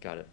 Got it.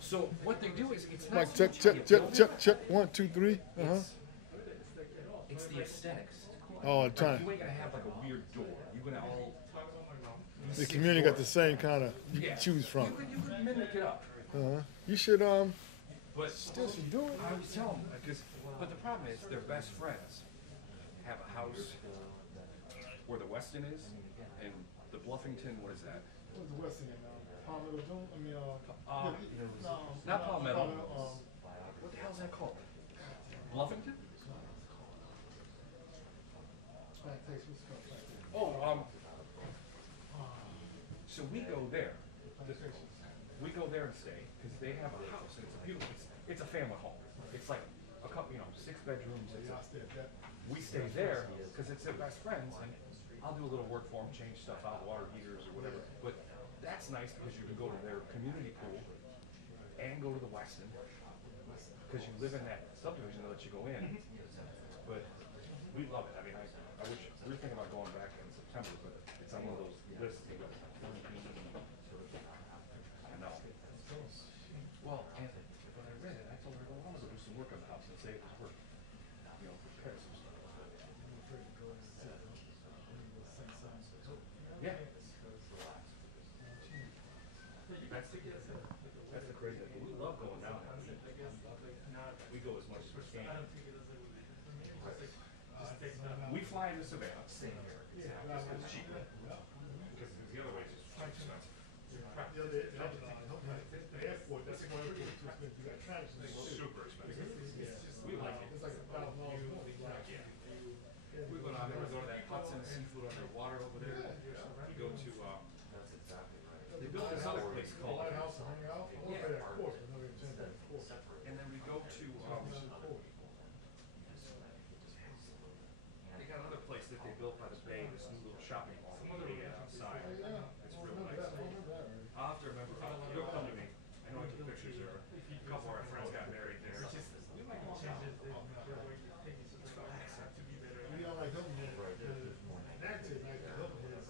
So what they do is it's not Mike, check. 1, 2, 3. It's the aesthetics. Oh, Like, trying. you ain't gonna have like a weird door. You're gonna all. The community got the same kind of you Yeah. can choose from. You could mimic it up. You should But still should do it. I always tell them because, but the problem is their best friends have a house where the Westin is, and the Bluffington. What is that? What's the West End now? Palmetto Dune? I mean, Not Palmetto. What the hell is that called? Bluffington? Oh, so we go there. We go there and stay because they have a house and it's a beautiful. It's a family home. It's like a couple, 6 bedrooms. We stay there because it's their best friends, and I'll do a little work for them, change stuff out, water heaters or whatever. But that's nice because you can go to their community pool and go to the Westin because you live in that subdivision that lets you go in. But we love it. I mean, I wish we were thinking about going back in September, but it's on one of those lists. I know. Well, and when I read it, I told her, well, I want to go do some work on the house and say it was work. Prepare some stuff. Yeah. That's the crazy thing. We love going down there. We go as much as we can. We fly into Savannah. Yeah, because it's cheap. Because the other way is just too expensive. The airport, that's the airport too expensive. You got traction. Super expensive. We like it. It's like $1,000 more. Yeah. We go down there, we go to that Hudson Seafood underwater over there. We go to, they built this other place called. Lighthouse to hang out. I want to pay that course, but nobody intends that course. And then we go to, they got another place that they built by the bay, this new little shopping mall outside. It's real nice. I'll have to remember, you'll come to me. I know I took pictures there. A couple of our friends got married there. You know, like Hilton Head, that is like Hilton Head is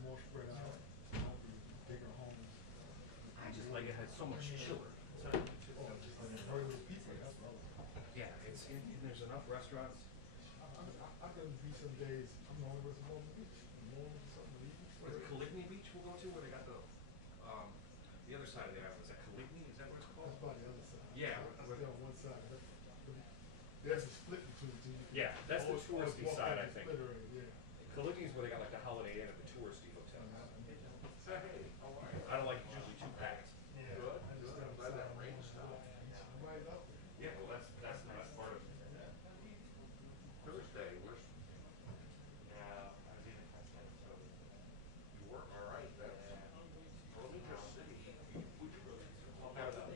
more spread out, bigger homes. I just like it has so much chiller. Very little people, that's what I like. Yeah, and there's enough restaurants. I can be some days, I'm the only person on the beach. I'm on something, What is it, Kayleigh Beach we'll go to, where they got the other side of the island? Is that Kayleigh? Is that what it's called? That's by the other side. Yeah. I stay on one side. There's a split between the two. Yeah, that's the touristy side, I think. Yeah. Kayleigh is where they got like the Holiday Inn and the touristy hotels. Hey, how are you? I don't like it usually too packed. Yeah. Good. I'm just I'm glad that rain stopped. Right up there. Yeah, well, that's the best part of it. Thursday, where's? Yeah, I was even testing it, so. You work all right. That's. Well, let me just see. Would you really? I'll have that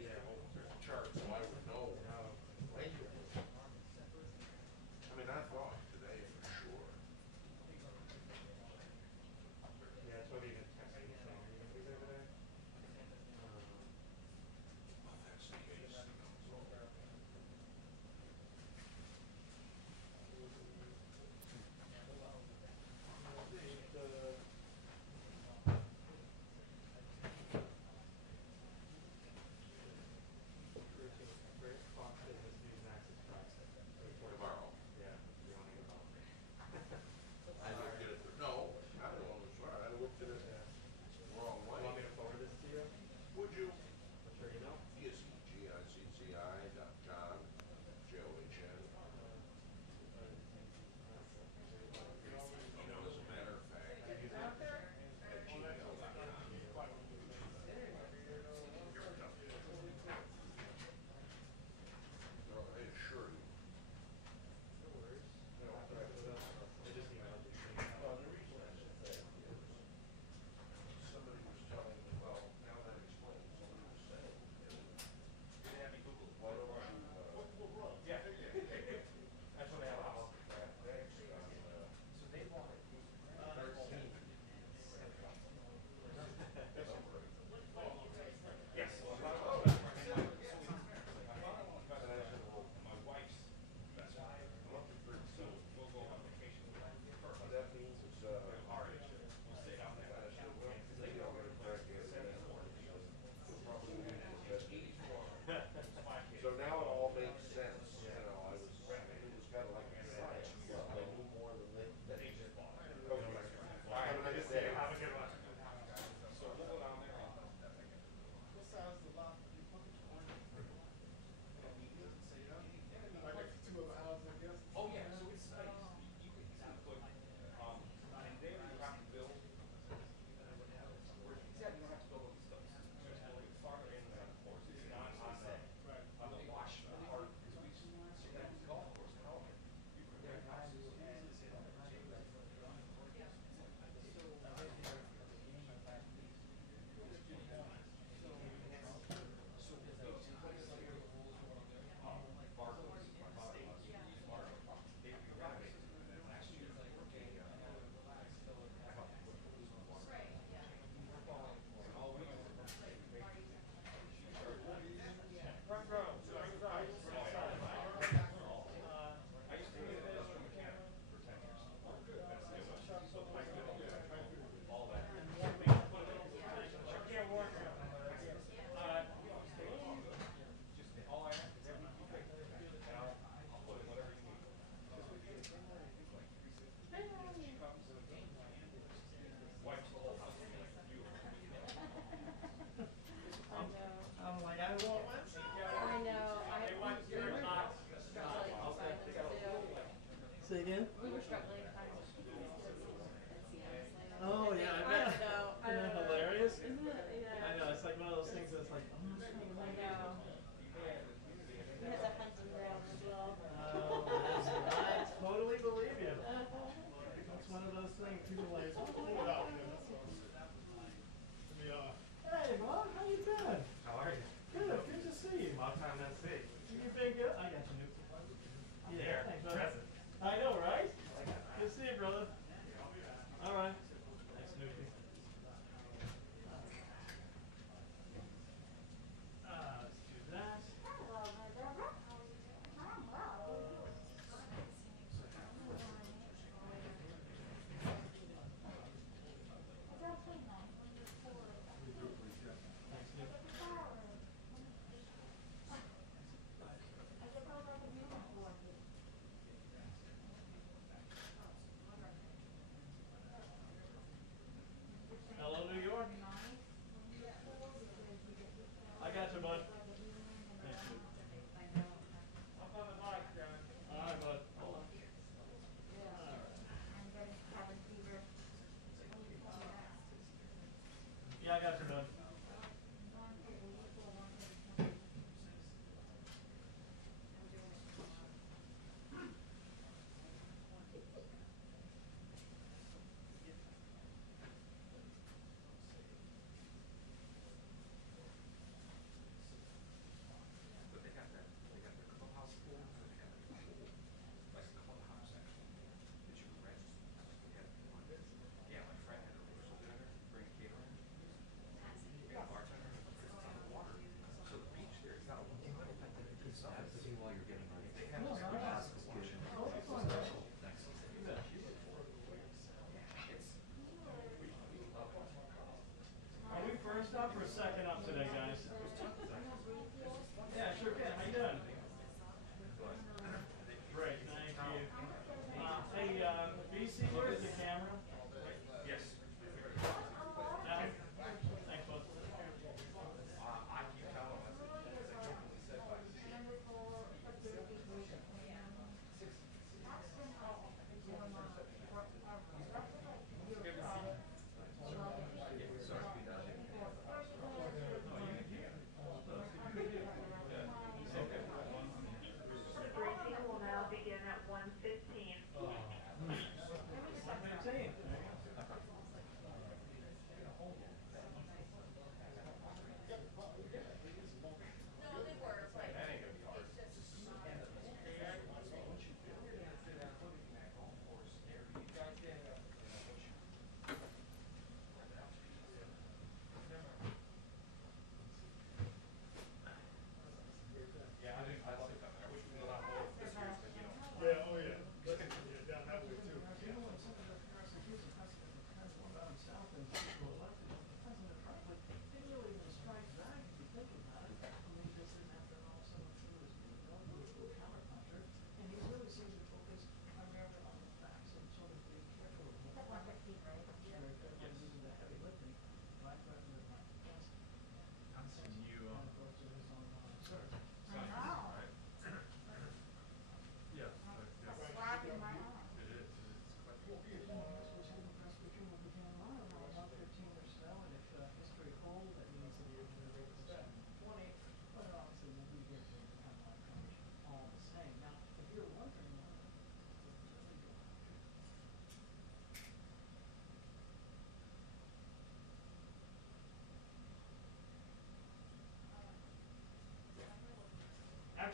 chart so I would know. Thank you. I mean, I thought today for sure. Yeah, so I even texted you saying, are you gonna be there today? Oh, that's the case. Tomorrow. Yeah, you wanna go home? I looked at it. No, I don't want to swear. I looked at it the wrong way. Want me to forward this to you? Would you? What's your email? Gicci.John, John. You know, as a matter of fact, at gmail.com. No, I assure you. No worries. No, that's all right. I just emailed you. Well, the reason I said that is somebody was telling me, well, now that explains, somebody was saying, they had me Google, why don't you, yeah. That's what I have. So they bought it. 13. Yes. My wife's best friend. So we'll go on vacation with her. That means it's, our age. We'll stay down there. So now it all makes sense, you know, it was kind of like a science club, I knew more than they just bought. Have a nice day. Have a good one. So we'll go down there. What size is the lot you put? Like two other houses, I guess? Oh, yeah, so it's nice, you could easily put, and there you have to build, where he's at, you don't have to build all these stuff. So it's a little bit farther in than of course, it's not on the wash part, because we see that golf course, how you could rent houses. I'm like, I want one. I know. Say again? We were struggling to find. Oh, yeah, I I bet. don't know. I Isn't don't that know. hilarious? Isn't it? Yeah. I know, it's like one of those things that's like, oh, I know. We had the hunting ground as well. I totally believe you. It's one of those things people like, Pull it out, yeah, that's all. Let me, hey, Bob, how you doing? How are you? Good to see you. Long time no see. You been good? I got you. Yeah, thanks, brother. Present. I know, right? Good to see you, brother. All right. Nice Snoopy. Let's do that. Hello, my brother. How are you doing? I'm well.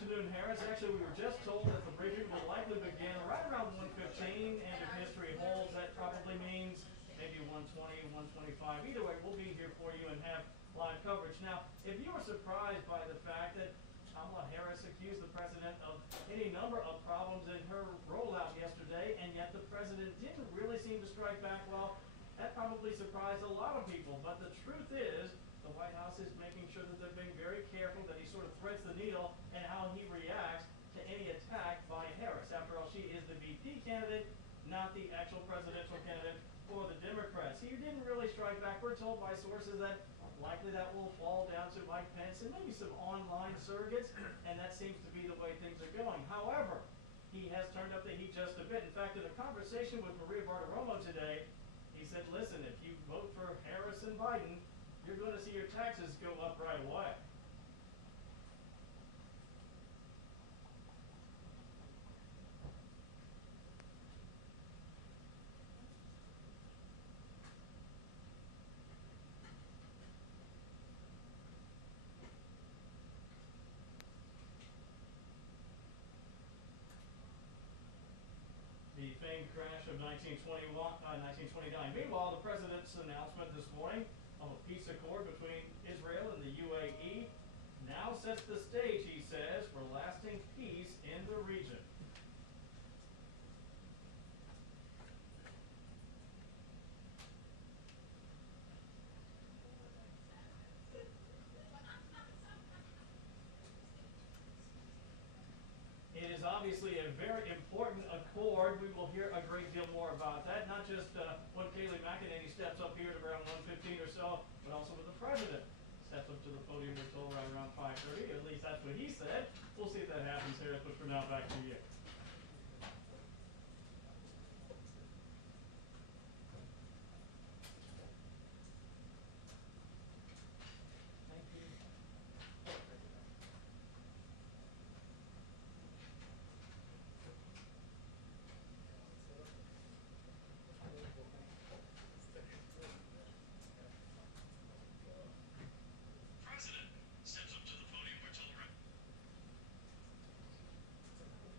afternoon, Harris. Actually, we were just told that the briefing will likely begin right around 1:15, and if history holds, that probably means maybe 1:20, 1:25. Either way, we'll be here for you and have live coverage. Now, if you were surprised by the fact that Kamala Harris accused the president of any number of problems in her rollout yesterday, and yet the president didn't really seem to strike back, well, that probably surprised a lot of people. But the truth is, the White House is making sure that they're being very careful, that he sort of threads the needle and how he reacts to any attack by Harris. After all, she is the VP candidate, not the actual presidential candidate for the Democrats. He didn't really strike back. We're told by sources that likely that will fall down to Mike Pence and maybe some online surrogates, and that seems to be the way things are going. However, he has turned up the heat just a bit. In fact, in a conversation with Maria Bartiromo today, he said, listen, if you vote for Harris and Biden, you're going to see your taxes go up right away. The famed crash of 1929. Meanwhile, the president's announcement this morning of a peace accord between Israel and the UAE now sets the stage, he says, for lasting peace in the region. It is obviously a very important accord. We will hear a great deal more about that, not just when Kayleigh McEnany steps up here at around 1:15 or so, but also when the president steps up to the podium, we're told, right around 5:30. At least that's what he said. We'll see if that happens, Harris, but for now, back to you.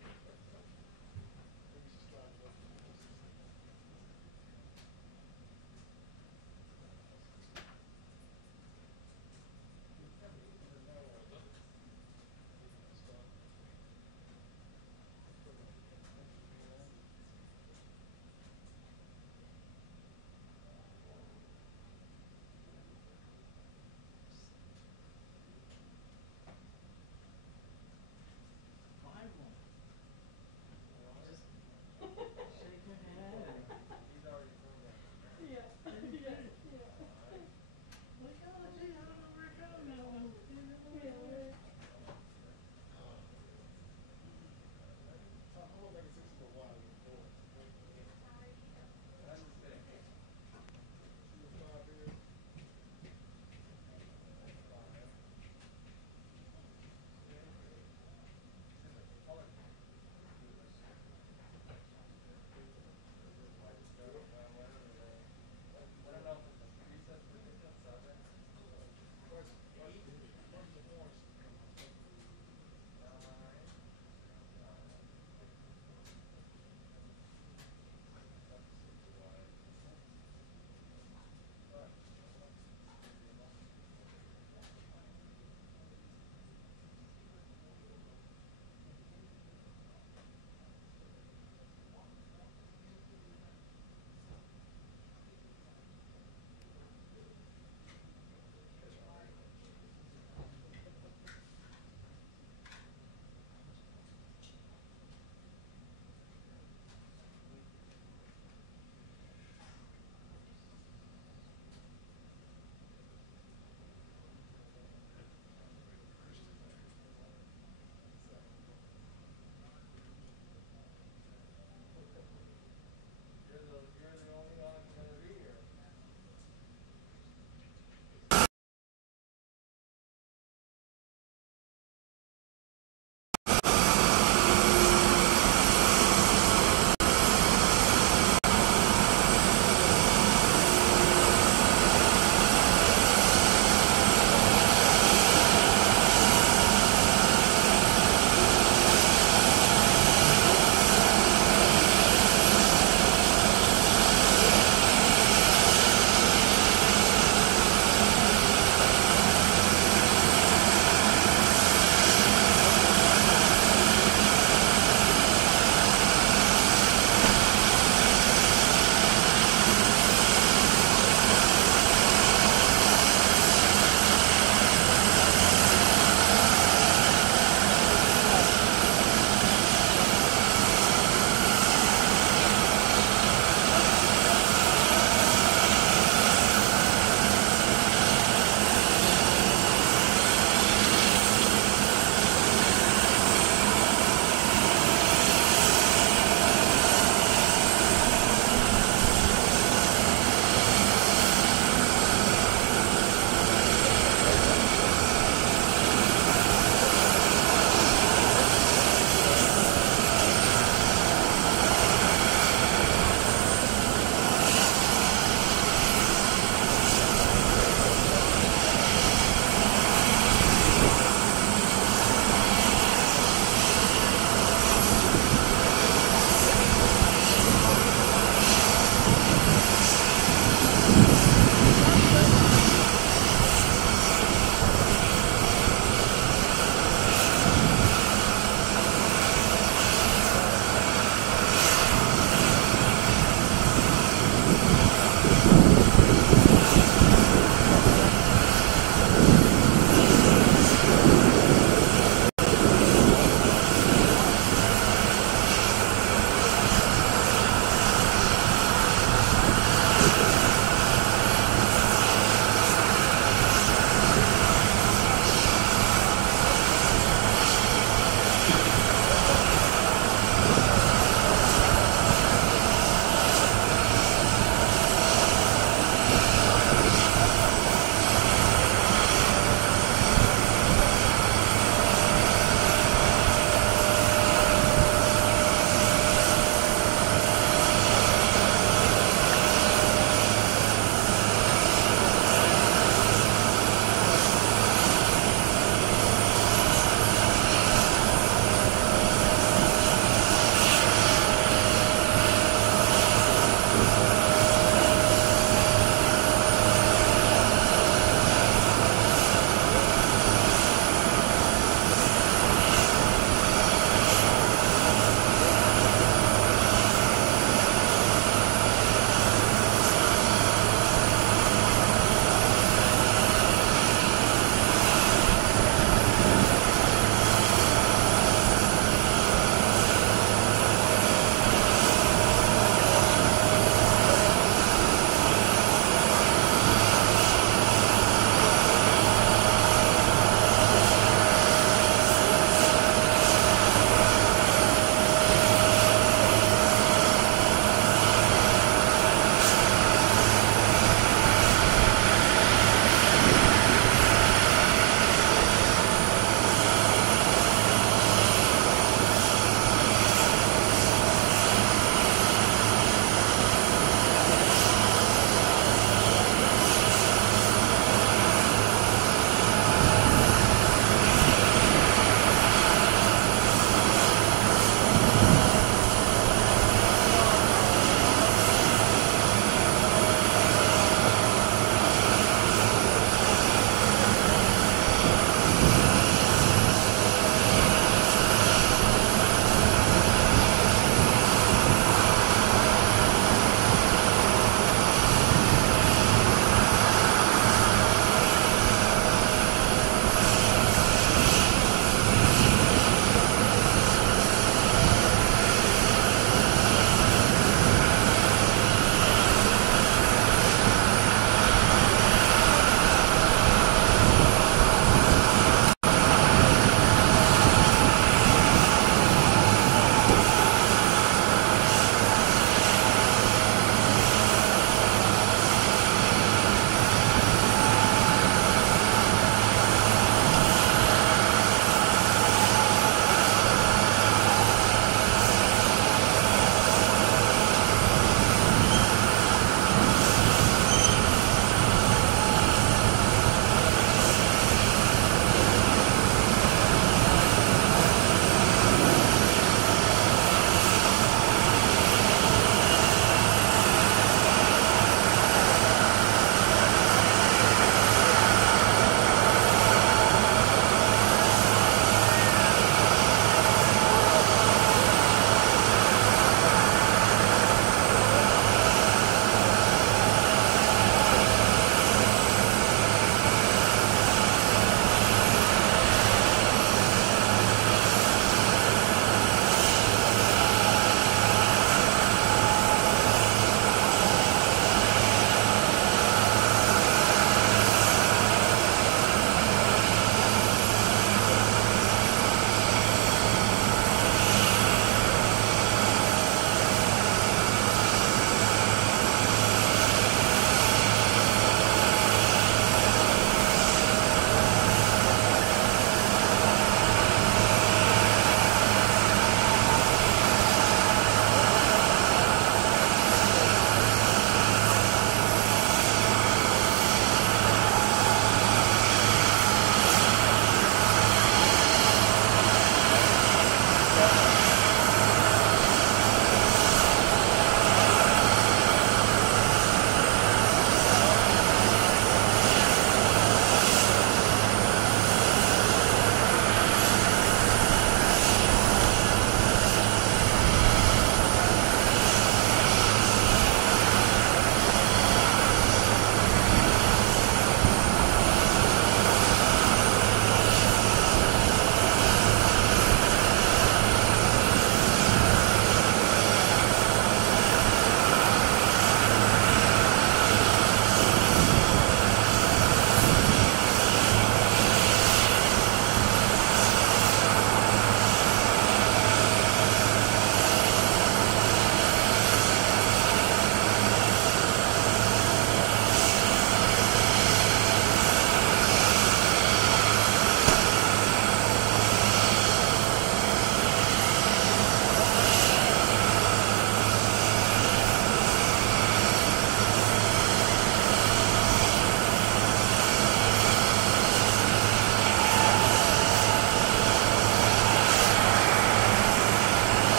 Thank you.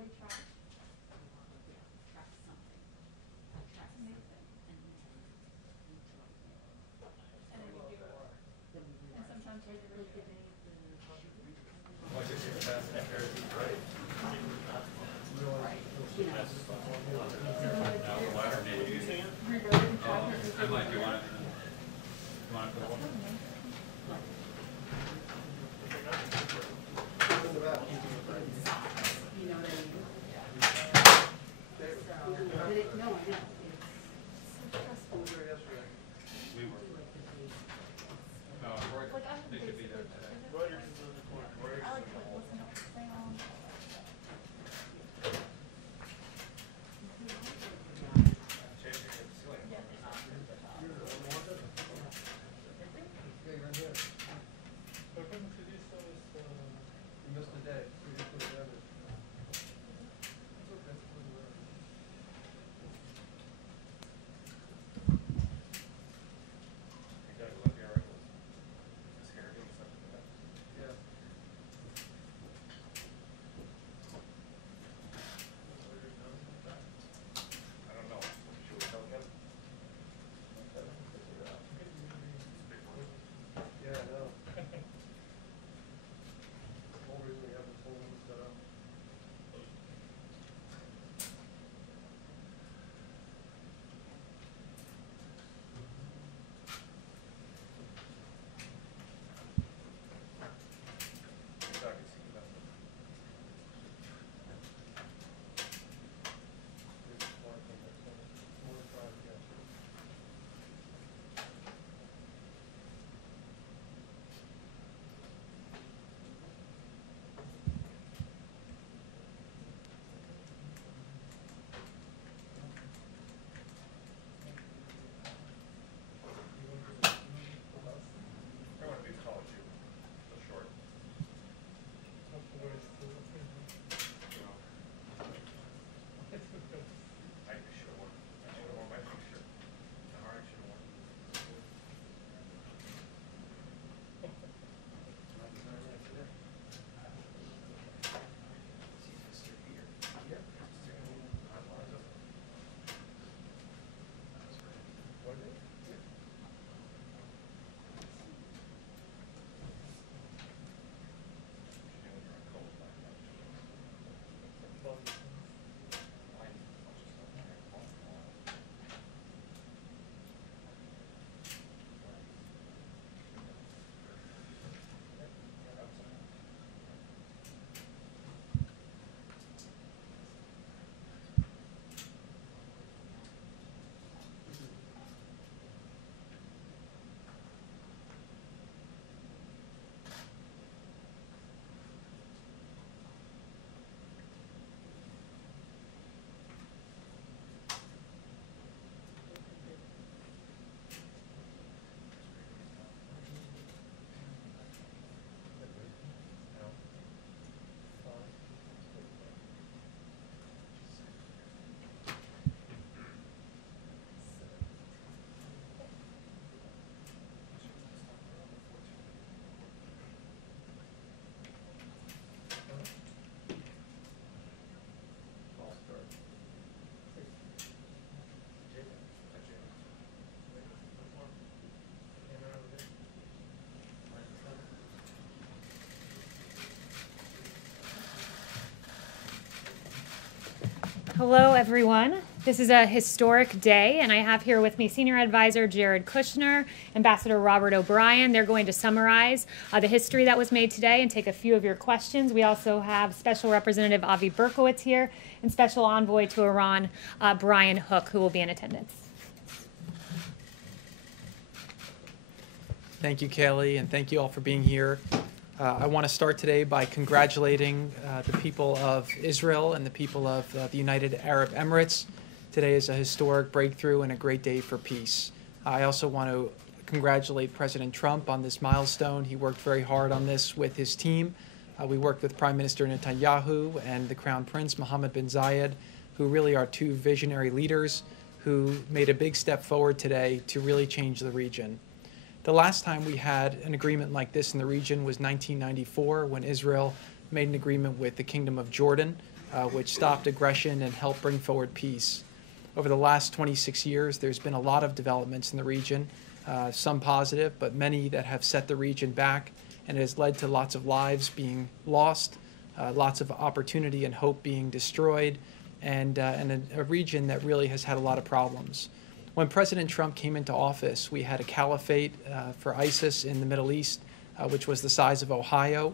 already tracked? Track something. Track something, and then we drop it. And then we do it. Then we do And that. sometimes we Like the day of the. Like if you're fast and very right. Right. You know. I might. You want it? You want it for the one? You know what I mean? So, but it, no, I know, it's so stressful. We were. Like the day. No, Roy, Like I'm they should be there basically. today. Reuters is in the corner. I like to listen to what they say on. You missed a day. You didn't put it in. Yeah. I don't know. Should we tell him? Yeah, I know. Whole reason we have this whole room set up. I want to be tall too, so short. I should have worn my t-shirt. All right, should have worn. Hello, everyone. This is a historic day, and I have here with me Senior Advisor Jared Kushner, Ambassador Robert O'Brien. They're going to summarize the history that was made today and take a few of your questions. We also have Special Representative Avi Berkowitz here and Special Envoy to Iran, Brian Hook, who will be in attendance. Thank you, Kayleigh, and thank you all for being here. I want to start today by congratulating the people of Israel and the people of the United Arab Emirates. Today is a historic breakthrough and a great day for peace. I also want to congratulate President Trump on this milestone. He worked very hard on this with his team. We worked with Prime Minister Netanyahu and the Crown Prince Mohammed bin Zayed, who really are two visionary leaders who made a big step forward today to really change the region. The last time we had an agreement like this in the region was 1994, when Israel made an agreement with the Kingdom of Jordan, which stopped aggression and helped bring forward peace. Over the last 26 years, there's been a lot of developments in the region, some positive, but many that have set the region back, and it has led to lots of lives being lost, lots of opportunity and hope being destroyed, and a region that really has had a lot of problems. When President Trump came into office, we had a caliphate for ISIS in the Middle East, which was the size of Ohio.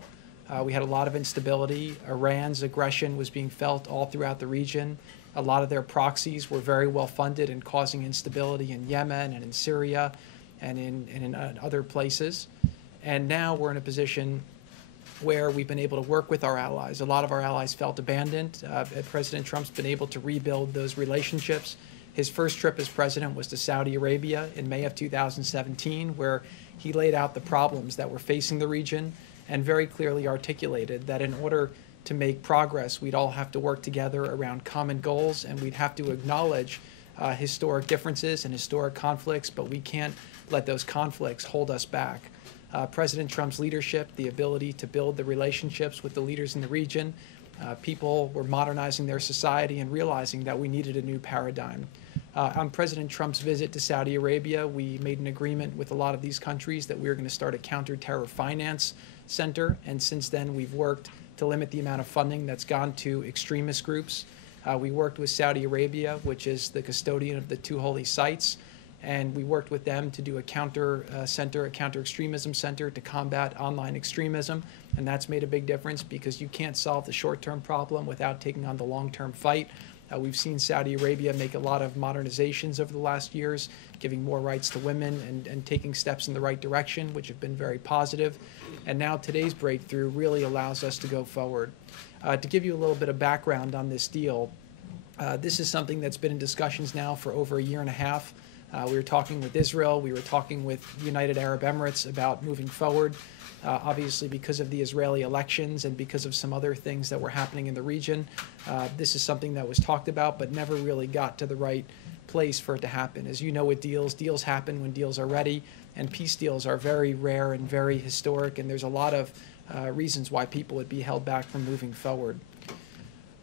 We had a lot of instability. Iran's aggression was being felt all throughout the region. A lot of their proxies were very well funded and causing instability in Yemen and in Syria and in other places. And now we're in a position where we've been able to work with our allies. A lot of our allies felt abandoned. President Trump's been able to rebuild those relationships. His first trip as president was to Saudi Arabia in May of 2017, where he laid out the problems that were facing the region and very clearly articulated that in order to make progress, we'd all have to work together around common goals, and we'd have to acknowledge historic differences and historic conflicts, but we can't let those conflicts hold us back. President Trump's leadership, the ability to build the relationships with the leaders in the region, people were modernizing their society and realizing that we needed a new paradigm. On President Trump's visit to Saudi Arabia, we made an agreement with a lot of these countries that we were going to start a counter-terror finance center, and since then we've worked to limit the amount of funding that's gone to extremist groups. We worked with Saudi Arabia, which is the custodian of the two holy sites, and we worked with them to do a counter-extremism center to combat online extremism, and that's made a big difference because you can't solve the short-term problem without taking on the long-term fight. We've seen Saudi Arabia make a lot of modernizations over the last years, giving more rights to women and taking steps in the right direction, which have been very positive. And now today's breakthrough really allows us to go forward. To give you a little bit of background on this deal, this is something that's been in discussions now for over a year and a half. We were talking with Israel, we were talking with United Arab Emirates about moving forward. Obviously, because of the Israeli elections and because of some other things that were happening in the region, this is something that was talked about but never really got to the right place for it to happen. As you know, with deals happen when deals are ready, and peace deals are very rare and very historic, and there's a lot of reasons why people would be held back from moving forward.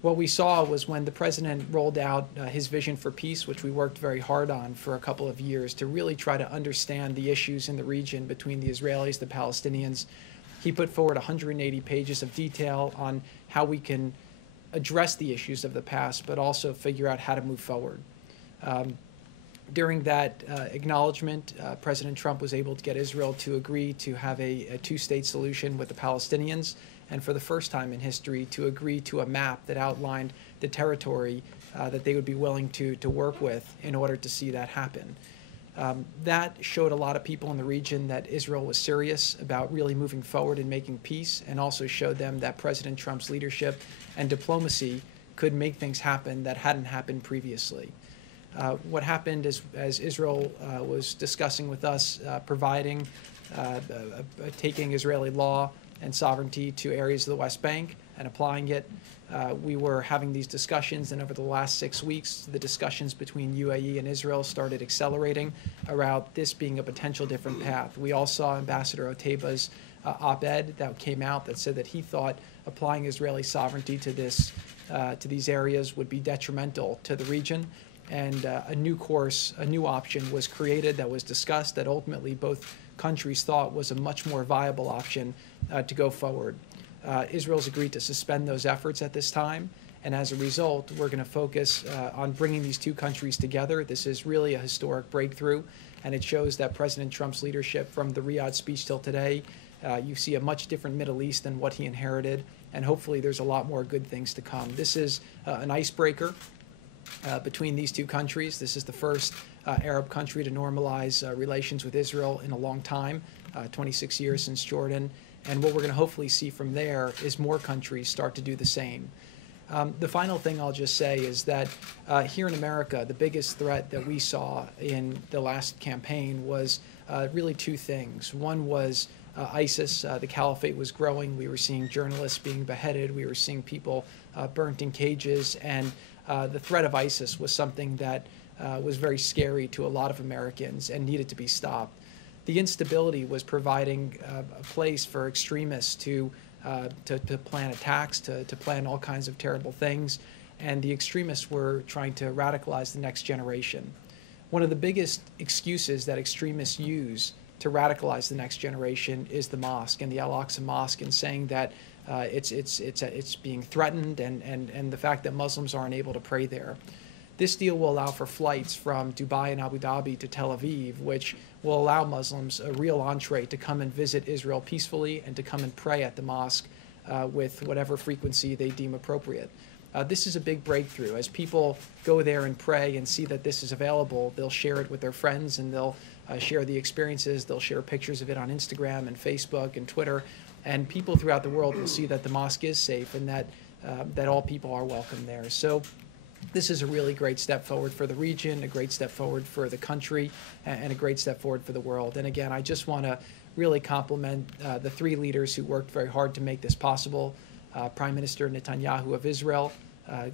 What we saw was when the president rolled out his vision for peace, which we worked very hard on for a couple of years to really try to understand the issues in the region between the Israelis, the Palestinians. He put forward 180 pages of detail on how we can address the issues of the past, but also figure out how to move forward. During that acknowledgement, President Trump was able to get Israel to agree to have a two-state solution with the Palestinians, and for the first time in history to agree to a map that outlined the territory that they would be willing to work with in order to see that happen. That showed a lot of people in the region that Israel was serious about really moving forward and making peace, and also showed them that President Trump's leadership and diplomacy could make things happen that hadn't happened previously. What happened is, as Israel was discussing with us, providing, taking Israeli law and sovereignty to areas of the West Bank and applying it, we were having these discussions, and over the last 6 weeks, the discussions between UAE and Israel started accelerating around this being a potential different path. We all saw Ambassador Oteba's op-ed that came out that said that he thought applying Israeli sovereignty to these areas would be detrimental to the region. And a new course, a new option was created that was discussed that ultimately both countries thought was a much more viable option to go forward. Israel's agreed to suspend those efforts at this time, and as a result, we're going to focus on bringing these two countries together. This is really a historic breakthrough, and it shows that President Trump's leadership from the Riyadh speech till today, you see a much different Middle East than what he inherited, and hopefully there's a lot more good things to come. This is an icebreaker between these two countries. This is the first Arab country to normalize relations with Israel in a long time, 26 years since Jordan. And what we're going to hopefully see from there is more countries start to do the same. The final thing I'll just say is that here in America, the biggest threat that we saw in the last campaign was really two things. One was ISIS. The caliphate was growing. We were seeing journalists being beheaded. We were seeing people burnt in cages. And the threat of ISIS was something that was very scary to a lot of Americans and needed to be stopped. The instability was providing a place for extremists to to plan attacks, to plan all kinds of terrible things. And the extremists were trying to radicalize the next generation. One of the biggest excuses that extremists use to radicalize the next generation is the mosque and the Al-Aqsa Mosque, and saying that it's being threatened, and the fact that Muslims aren't able to pray there. This deal will allow for flights from Dubai and Abu Dhabi to Tel Aviv, which will allow Muslims a real entree to come and visit Israel peacefully and to come and pray at the mosque with whatever frequency they deem appropriate. This is a big breakthrough. As people go there and pray and see that this is available, they'll share it with their friends, and they'll share the experiences. They'll share pictures of it on Instagram and Facebook and Twitter, and people throughout the world will see that the mosque is safe and that all people are welcome there. So this is a really great step forward for the region, a great step forward for the country, and a great step forward for the world. And again, I just want to really compliment the three leaders who worked very hard to make this possible. Prime Minister Netanyahu of Israel,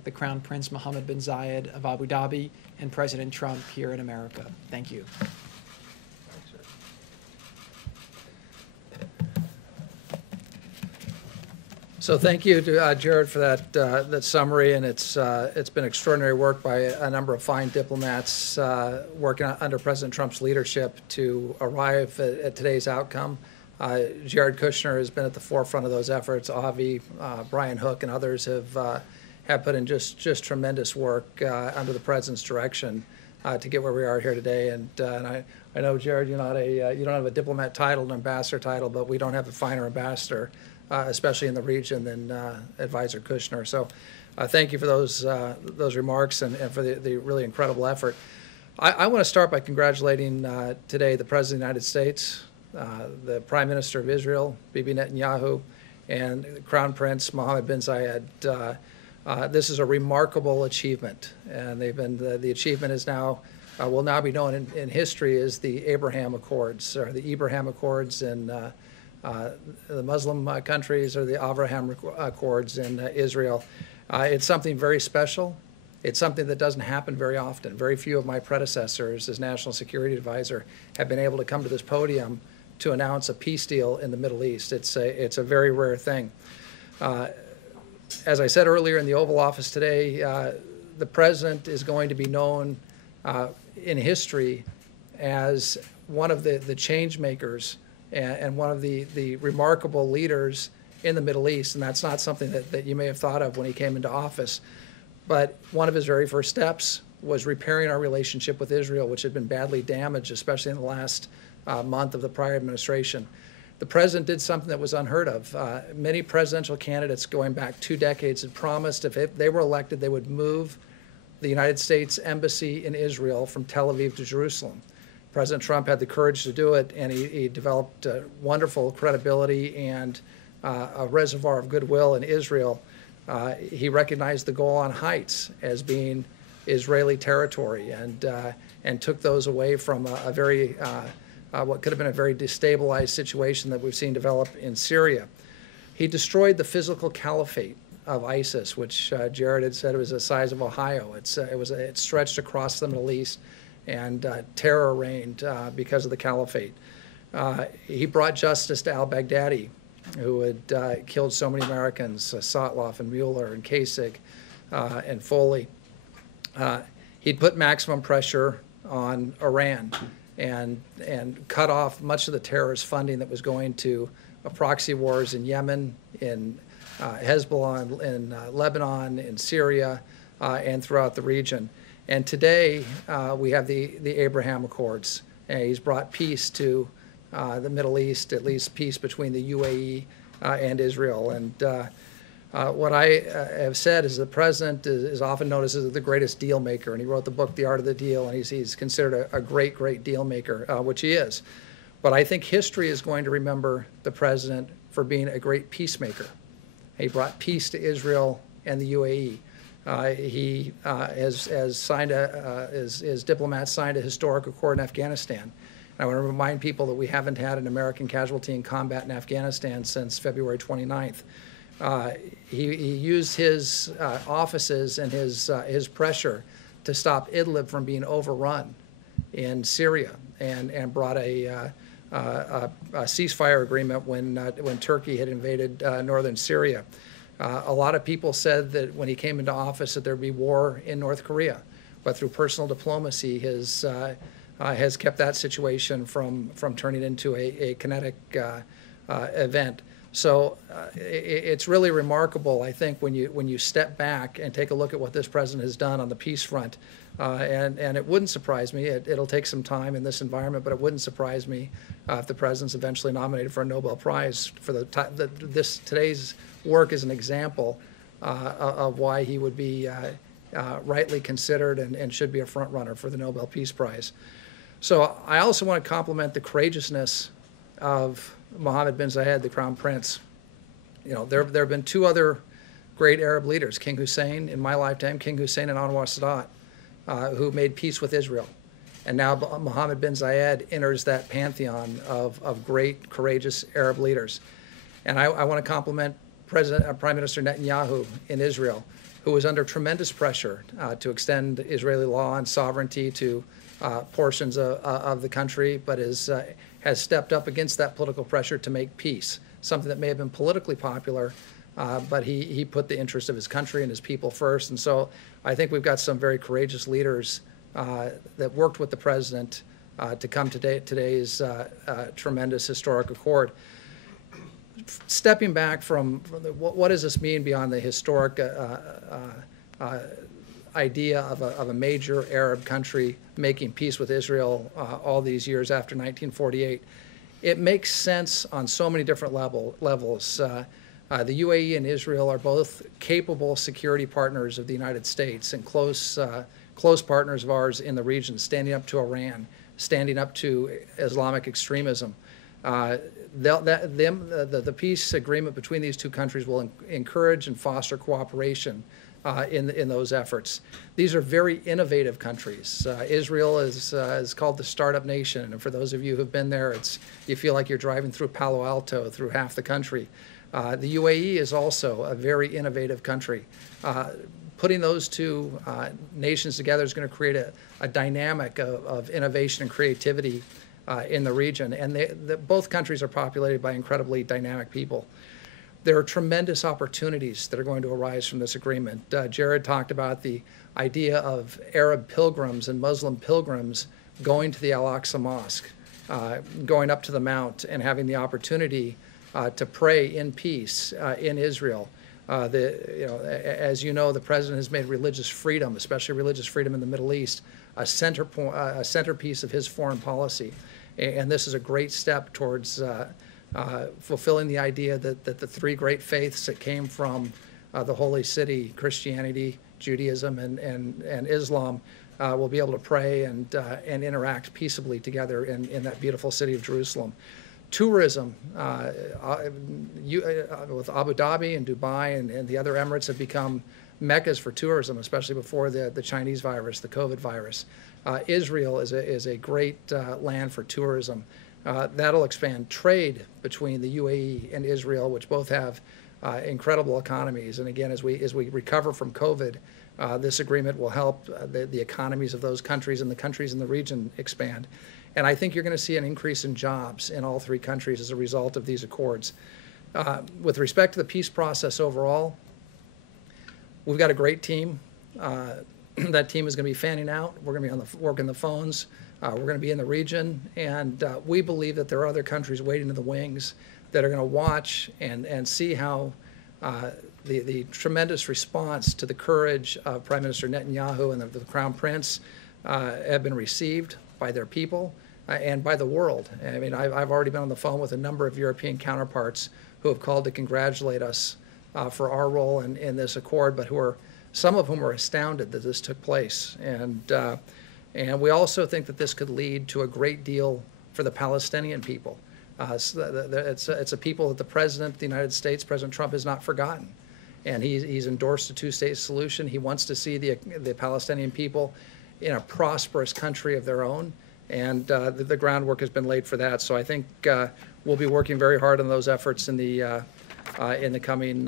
the Crown Prince Mohammed bin Zayed of Abu Dhabi, and President Trump here in America. Thank you. So thank you to Jared for that summary, and it's been extraordinary work by a number of fine diplomats working under President Trump's leadership to arrive at today's outcome. Jared Kushner has been at the forefront of those efforts. Avi, Brian Hook, and others have put in just tremendous work under the President's direction to get where we are here today. And I know, Jared, you don't have a diplomat title, an ambassador title, but we don't have a finer ambassador, especially in the region, than Advisor Kushner. So thank you for those remarks and for the really incredible effort. I want to start by congratulating today the President of the United States, the Prime Minister of Israel, Bibi Netanyahu, and Crown Prince Mohammed bin Zayed. This is a remarkable achievement, and the achievement is now will now be known in history as the Abraham Accords, or the Ibrahim Accords in the Muslim countries, or the Avraham Accords in Israel. It's something very special. It's something that doesn't happen very often. Very few of my predecessors as National Security Advisor have been able to come to this podium to announce a peace deal in the Middle East. It's a very rare thing. As I said earlier in the Oval Office today, the President is going to be known in history as one of the change makers and one of the remarkable leaders in the Middle East. And that's not something that you may have thought of when he came into office. But one of his very first steps was repairing our relationship with Israel, which had been badly damaged, especially in the last month of the prior administration. The President did something that was unheard of. Many presidential candidates going back 2 decades had promised if they were elected, they would move the United States Embassy in Israel from Tel Aviv to Jerusalem. President Trump had the courage to do it, and he developed wonderful credibility and a reservoir of goodwill in Israel. He recognized the Golan Heights as being Israeli territory, and took those away from a very what could have been a very destabilized situation that we've seen develop in Syria. He destroyed the physical caliphate of ISIS, which Jared had said it was the size of Ohio. It stretched across the Middle East, and terror reigned because of the caliphate. He brought justice to al-Baghdadi, who had killed so many Americans, Sotloff and Mueller and Kasich and Foley. He'd put maximum pressure on Iran and cut off much of the terrorist funding that was going to proxy wars in Yemen, in Hezbollah, in Lebanon, in Syria, and throughout the region. And today we have the Abraham Accords. He's brought peace to the Middle East, at least peace between the UAE and Israel. And what I have said is the President is often known as the greatest deal maker, and he wrote the book, The Art of the Deal, and he's considered a great deal maker, which he is. But I think history is going to remember the President for being a great peacemaker. He brought peace to Israel and the UAE. He has signed his diplomats signed a historic accord in Afghanistan. And I want to remind people that we haven't had an American casualty in combat in Afghanistan since February 29th. He used his offices and his pressure to stop Idlib from being overrun in Syria, and brought a ceasefire agreement when Turkey had invaded northern Syria. A lot of people said that when he came into office that there'd be war in North Korea, but through personal diplomacy has kept that situation from turning into a kinetic event. So it's really remarkable, I think, when you step back and take a look at what this president has done on the peace front. And it wouldn't surprise me. It'll take some time in this environment, but it wouldn't surprise me if the president's eventually nominated for a Nobel Prize for today's work is an example of why he would be rightly considered and should be a front runner for the Nobel Peace Prize. So I also want to compliment the courageousness of Mohammed bin Zayed, the Crown Prince. You know, there have been two other great Arab leaders, King Hussein in my lifetime, King Hussein and Anwar Sadat, who made peace with Israel. And now Mohammed bin Zayed enters that pantheon of great, courageous Arab leaders. And I want to compliment Prime Minister Netanyahu in Israel, who was under tremendous pressure to extend Israeli law and sovereignty to portions of the country, but has stepped up against that political pressure to make peace, something that may have been politically popular, but he put the interest of his country and his people first. And so I think we've got some very courageous leaders that worked with the president to come to today's tremendous historic accord. Stepping back from what does this mean beyond the historic idea of a major Arab country making peace with Israel all these years after 1948, it makes sense on so many different levels. The UAE and Israel are both capable security partners of the United States and close partners of ours in the region, standing up to Iran, standing up to Islamic extremism. The peace agreement between these two countries will encourage and foster cooperation in those efforts. These are very innovative countries. Israel is called the startup nation, and for those of you who've been there, you feel like you're driving through Palo Alto, through half the country. The UAE is also a very innovative country. Putting those two nations together is going to create a dynamic of innovation and creativity in the region, and both countries are populated by incredibly dynamic people. There are tremendous opportunities that are going to arise from this agreement. Jared talked about the idea of Arab pilgrims and Muslim pilgrims going to the Al-Aqsa Mosque, going up to the Mount and having the opportunity to pray in peace in Israel. As you know, the president has made religious freedom, especially religious freedom in the Middle East, a centerpiece of his foreign policy. And this is a great step towards fulfilling the idea that the three great faiths that came from the Holy City, Christianity, Judaism, and Islam, will be able to pray and interact peaceably together in that beautiful city of Jerusalem. Tourism, with Abu Dhabi and Dubai and the other Emirates have become meccas for tourism, especially before the Chinese virus, the COVID virus. Israel is a great land for tourism. That'll expand trade between the UAE and Israel, which both have incredible economies. And again, as we recover from COVID, this agreement will help the economies of those countries and the countries in the region expand. And I think you're going to see an increase in jobs in all three countries as a result of these accords. With respect to the peace process overall, we've got a great team. That team is going to be fanning out. We're going to be working the phones. We're going to be in the region. And we believe that there are other countries waiting in the wings that are going to watch and see how the tremendous response to the courage of Prime Minister Netanyahu and the Crown Prince have been received by their people and by the world. I mean, I've already been on the phone with a number of European counterparts who have called to congratulate us for our role in this accord, but some of whom are astounded that this took place. And we also think that this could lead to a great deal for the Palestinian people. It's a people that the President of the United States, President Trump, has not forgotten. And he's endorsed a two-state solution. He wants to see the Palestinian people in a prosperous country of their own. And the groundwork has been laid for that. So I think we'll be working very hard on those efforts in the coming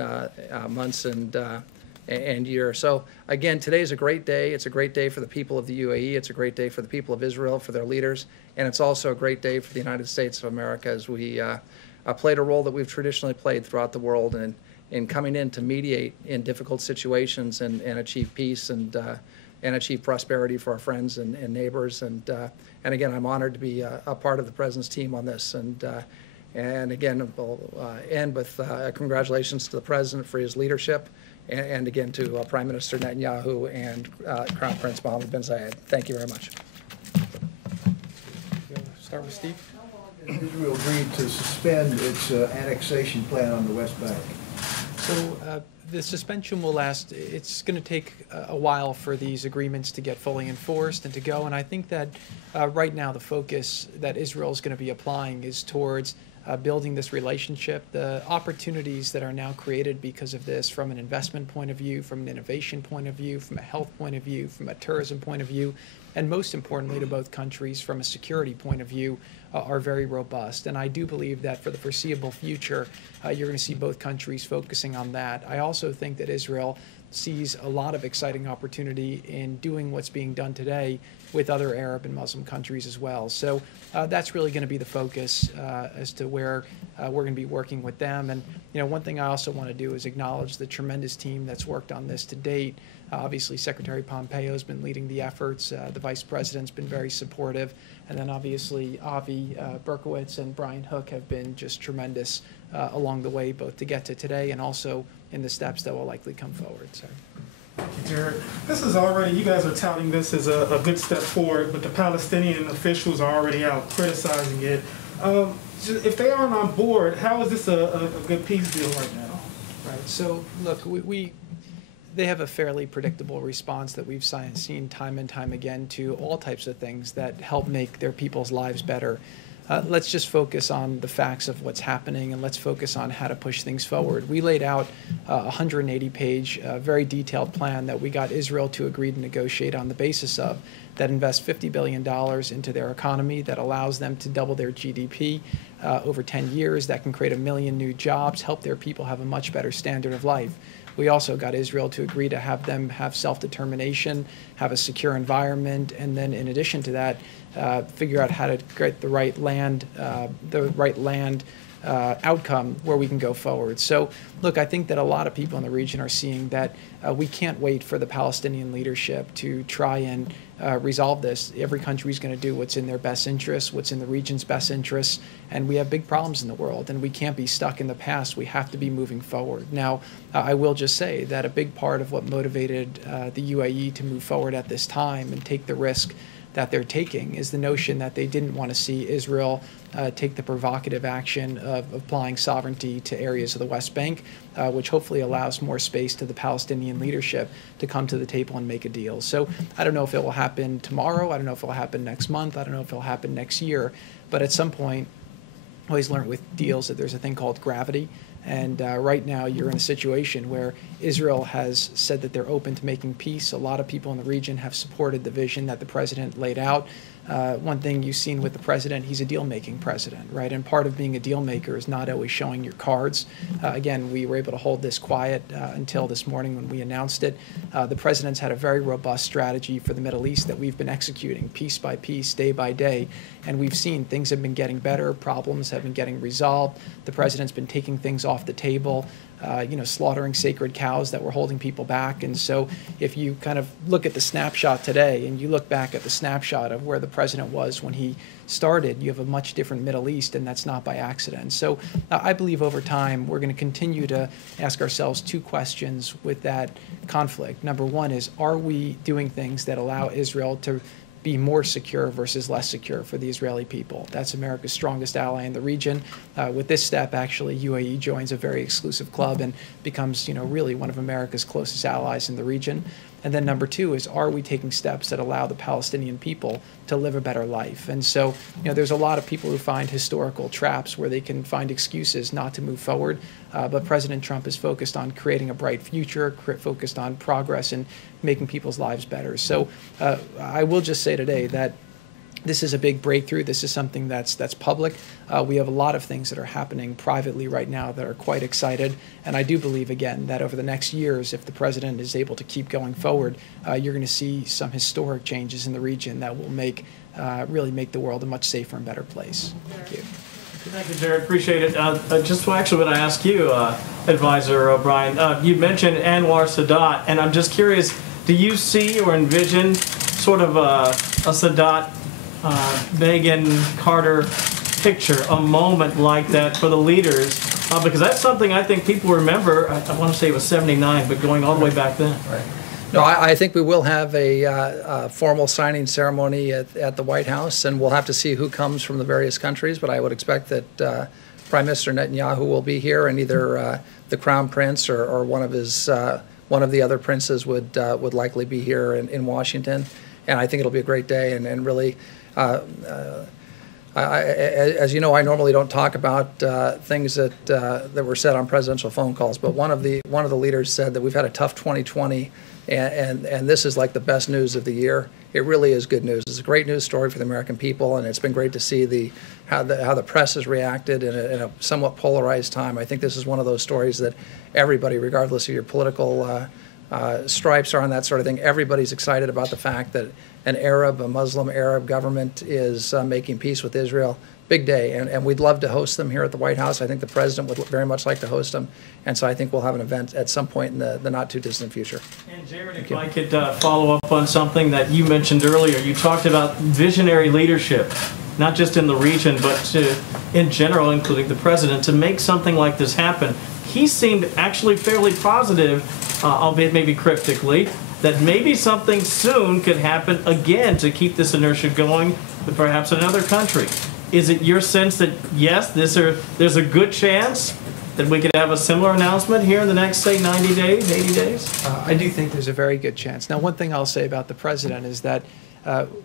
months and and year. So again, today's a great day. It's a great day for the people of the UAE. It's a great day for the people of Israel, for their leaders, and it's also a great day for the United States of America as we played a role that we've traditionally played throughout the world in coming in to mediate in difficult situations and achieve peace and achieve prosperity for our friends and neighbors. And again, I'm honored to be a part of the President's team on this. And again, we'll end with congratulations to the President for his leadership, and again to Prime Minister Netanyahu and Crown Prince Mohammed bin Zayed. Thank you very much. Start with Steve. Israel agreed to suspend its annexation plan on the West Bank. So the suspension will last. It's going to take a while for these agreements to get fully enforced and to go. And I think that right now the focus that Israel is going to be applying is towards building this relationship. The opportunities that are now created because of this, from an investment point of view, from an innovation point of view, from a health point of view, from a tourism point of view, and most importantly to both countries from a security point of view, are very robust. And I do believe that for the foreseeable future, you're going to see both countries focusing on that. I also think that Israel sees a lot of exciting opportunity in doing what's being done today with other Arab and Muslim countries as well. So that's really going to be the focus as to where we're going to be working with them. And one thing I also want to do is acknowledge the tremendous team that's worked on this to date. Obviously, Secretary Pompeo has been leading the efforts. The Vice President's been very supportive. And then obviously Avi Berkowitz and Brian Hook have been just tremendous along the way, both to get to today and also in the steps that will likely come forward. So. Thank you, Jared. This is already, you guys are touting this as a good step forward, but the Palestinian officials are already out criticizing it. If they aren't on board, how is this a good peace deal right now? Right. So look, they have a fairly predictable response that we've seen time and time again to all types of things that help make their people's lives better. Let's just focus on the facts of what's happening, and let's focus on how to push things forward. We laid out a 180-page, very detailed plan that we got Israel to agree to negotiate on the basis of, that invests $50 billion into their economy, that allows them to double their GDP over 10 years, that can create 1 million new jobs, help their people have a much better standard of life. We also got Israel to agree to have them have self-determination, have a secure environment, and then in addition to that, figure out how to get the right land outcome where we can go forward. So, look, I think that a lot of people in the region are seeing that we can't wait for the Palestinian leadership to try and resolve this. Every country is going to do what's in their best interests, what's in the region's best interests, and we have big problems in the world, and we can't be stuck in the past. We have to be moving forward. Now, I will just say that a big part of what motivated the UAE to move forward at this time and take the risk that they're taking is the notion that they didn't want to see Israel take the provocative action of applying sovereignty to areas of the West Bank, which hopefully allows more space to the Palestinian leadership to come to the table and make a deal. So I don't know if it will happen tomorrow. I don't know if it will happen next month. I don't know if it will happen next year. But at some point, I always learned with deals that there's a thing called gravity. And right now you're in a situation where Israel has said that they're open to making peace. A lot of people in the region have supported the vision that the president laid out. One thing you've seen with the president, he's a deal-making president, right? And part of being a deal-maker is not always showing your cards. Again, we were able to hold this quiet until this morning when we announced it. The president's had a very robust strategy for the Middle East that we've been executing piece by piece, day by day. And we've seen things have been getting better, problems have been getting resolved. The president's been taking things off the table. Slaughtering sacred cows that were holding people back. And so if you kind of look at the snapshot today and you look back at the snapshot of where the president was when he started, you have a much different Middle East, and that's not by accident. So I believe over time we're going to continue to ask ourselves two questions with that conflict. Number one is, are we doing things that allow Israel to be more secure versus less secure for the Israeli people? That's America's strongest ally in the region. With this step, actually, UAE joins a very exclusive club and becomes, really one of America's closest allies in the region. And then number two is, are we taking steps that allow the Palestinian people to live a better life? And so, there's a lot of people who find historical traps where they can find excuses not to move forward. But President Trump is focused on creating a bright future, focused on progress and making people's lives better. So I will just say today that this is a big breakthrough. This is something that's public. We have a lot of things that are happening privately right now that are quite excited. And I do believe, again, that over the next years, if the president is able to keep going forward, you're going to see some historic changes in the region that will really make the world a much safer and better place. Thank you. Thank you, Jared. Appreciate it. Just actually want to ask you, Advisor O'Brien, you mentioned Anwar Sadat, and I'm just curious, do you see or envision sort of a Sadat, Reagan, Carter picture, a moment like that for the leaders? Because that's something I think people remember. I want to say it was 79, but going all the way back then. Right. No, I think we will have a formal signing ceremony at the White House, and we'll have to see who comes from the various countries. But I would expect that Prime Minister Netanyahu will be here, and either the Crown Prince or one of the other princes would likely be here in Washington. And I think it'll be a great day, and really. As you know, I normally don't talk about things that were said on presidential phone calls, but one of the leaders said that we've had a tough 2020, and this is like the best news of the year. It really is good news. It's a great news story for the American people, and it's been great to see how the press has reacted in a somewhat polarized time. I think this is one of those stories that everybody, regardless of your political stripes or on that sort of thing, everybody's excited about the fact that a Muslim Arab government is making peace with Israel. Big day, and we'd love to host them here at the White House. I think the president would very much like to host them, and so I think we'll have an event at some point in the not too distant future. And Jared, if I could follow up on something that you mentioned earlier, you talked about visionary leadership, not just in the region, but in general, including the president, to make something like this happen. He seemed actually fairly positive, albeit maybe cryptically, that maybe something soon could happen again to keep this inertia going with perhaps another country. Is it your sense that, yes, there's a good chance that we could have a similar announcement here in the next, say, 90 days, 80 days? I do think there's a very good chance. Now, one thing I'll say about the president is that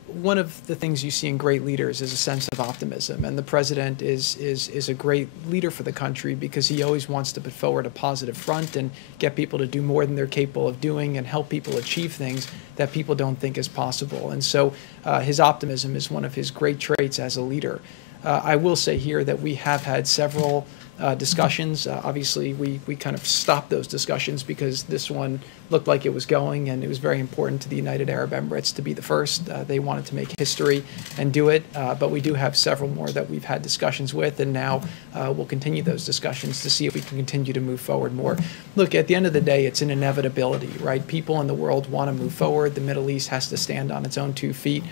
one of the things you see in great leaders is a sense of optimism, and the president is a great leader for the country because he always wants to put forward a positive front and get people to do more than they're capable of doing and help people achieve things that people don't think is possible. And so his optimism is one of his great traits as a leader. I will say here that we have had several discussions. Obviously, we kind of stopped those discussions because this one looked like it was going, and it was very important to the United Arab Emirates to be the first. They wanted to make history and do it, but we do have several more that we've had discussions with, and now we'll continue those discussions to see if we can continue to move forward more. Look, at the end of the day, it's an inevitability, right? People in the world want to move forward. The Middle East has to stand on its own 2 feet.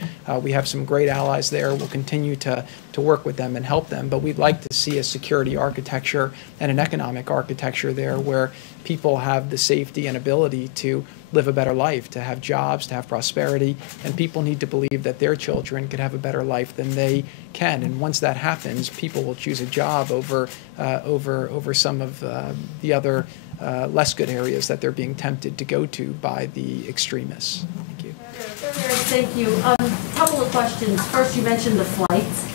We have some great allies there. We'll continue to work with them and help them, but we'd like to see a security architecture and an economic architecture there where people have the safety and ability to live a better life, to have jobs, to have prosperity, and people need to believe that their children could have a better life than they can. And once that happens, people will choose a job over some of the other less good areas that they're being tempted to go to by the extremists. Thank you. Thank you. Couple of questions. First, you mentioned the flights.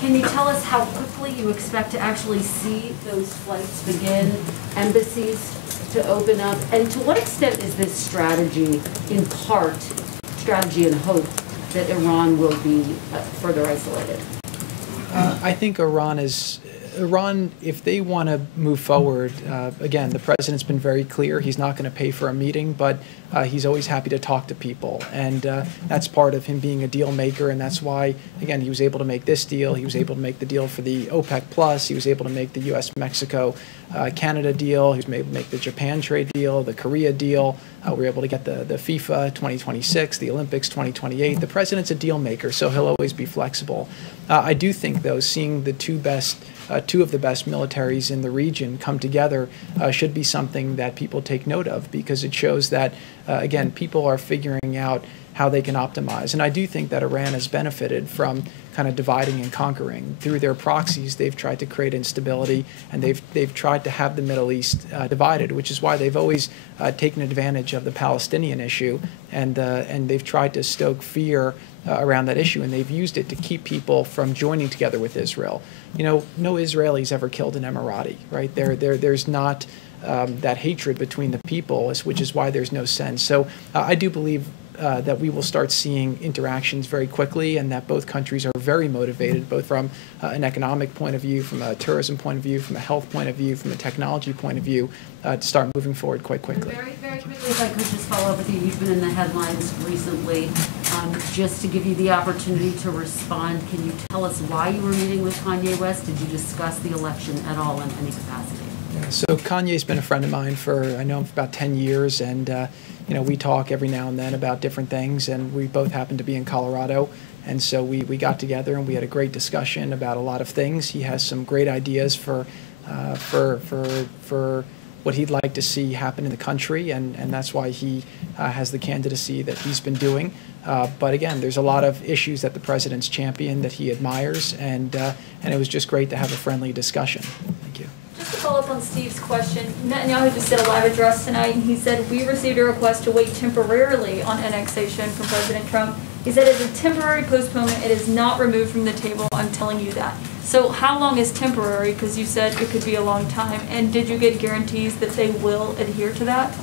Can you tell us how quickly you expect to actually see those flights begin, embassies to open up, and to what extent is this strategy, in part, strategy and hope that Iran will be further isolated? I think Iran, if they want to move forward, again, the president's been very clear. He's not going to pay for a meeting, but he's always happy to talk to people. And that's part of him being a deal maker. And that's why, again, he was able to make this deal. He was able to make the deal for the OPEC Plus. He was able to make the U.S.-Mexico Canada deal. He was able to make the Japan trade deal, the Korea deal. We were able to get the FIFA 2026, the Olympics 2028. The president's a deal maker, so he'll always be flexible. I do think, though, seeing the two of the best militaries in the region come together should be something that people take note of, because it shows that, again, people are figuring out how they can optimize. And I do think that Iran has benefited from kind of dividing and conquering. Through their proxies, they've tried to create instability, and they've tried to have the Middle East divided, which is why they've always taken advantage of the Palestinian issue, and they've tried to stoke fear around that issue, and they've used it to keep people from joining together with Israel. You know, no Israelis ever killed an Emirati, right? There's not that hatred between the people, which is why there's no sense. So I do believe that we will start seeing interactions very quickly, and that both countries are very motivated, both from an economic point of view, from a tourism point of view, from a health point of view, from a technology point of view, to start moving forward quite quickly. Very, very quickly, if I could just follow up with you, you've been in the headlines recently. Just to give you the opportunity to respond, can you tell us why you were meeting with Kanye West? Did you discuss the election at all in any capacity? Yeah, so Kanye's been a friend of mine I know him for about 10 years, and you know, we talk every now and then about different things, and we both happen to be in Colorado, and so we got together and we had a great discussion about a lot of things. He has some great ideas for what he'd like to see happen in the country, and that's why he has the candidacy that he's been doing. But again, there's a lot of issues that the president's championed that he admires, and it was just great to have a friendly discussion. Thank you. Just to follow up on Steve's question, Netanyahu just did a live address tonight, and he said, we received a request to wait temporarily on annexation from President Trump. He said it's a temporary postponement. It is not removed from the table. I'm telling you that. So how long is temporary? Because you said it could be a long time. And did you get guarantees that they will adhere to that?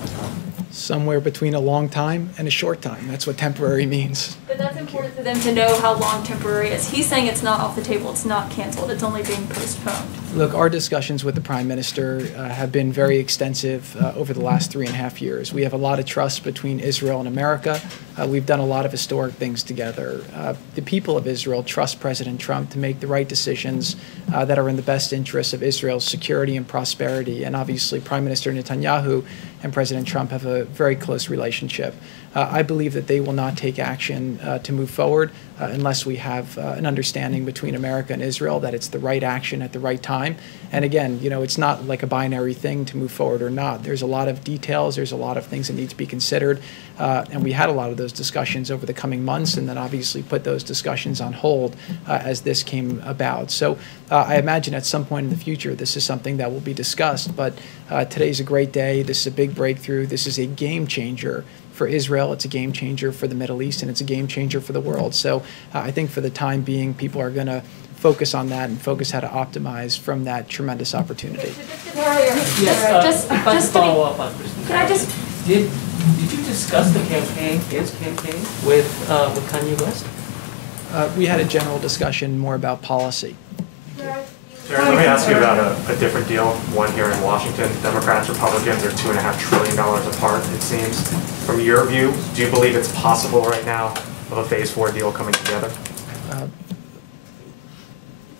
Somewhere between a long time and a short time. That's what temporary means. But that's important for them to know how long temporary is. He's saying it's not off the table. It's not canceled. It's only being postponed. Look, our discussions with the Prime Minister have been very extensive over the last 3.5 years. We have a lot of trust between Israel and America. We've done a lot of historic things together. The people of Israel trust President Trump to make the right decisions that are in the best interests of Israel's security and prosperity. And obviously, Prime Minister Netanyahu and President Trump have a very close relationship. I believe that they will not take action to move forward unless we have an understanding between America and Israel that it's the right action at the right time. And again, you know, it's not like a binary thing to move forward or not. There's a lot of details. There's a lot of things that need to be considered. And we had a lot of those discussions over the coming months, and then obviously put those discussions on hold as this came about. So I imagine at some point in the future, this is something that will be discussed. But today's a great day. This is a big breakthrough. This is a game changer for Israel. It's a game changer for the Middle East, and it's a game changer for the world. So I think for the time being, people are going to focus on that and focus how to optimize from that tremendous opportunity. Yes, if I just follow up on Kristen. Can I just... Did you discuss the campaign, his campaign, with Kanye West? We had a general discussion more about policy. Jared, let me ask you about a different deal, one here in Washington. Democrats, Republicans are $2.5 trillion apart, it seems. From your view, do you believe it's possible right now of a phase 4 deal coming together?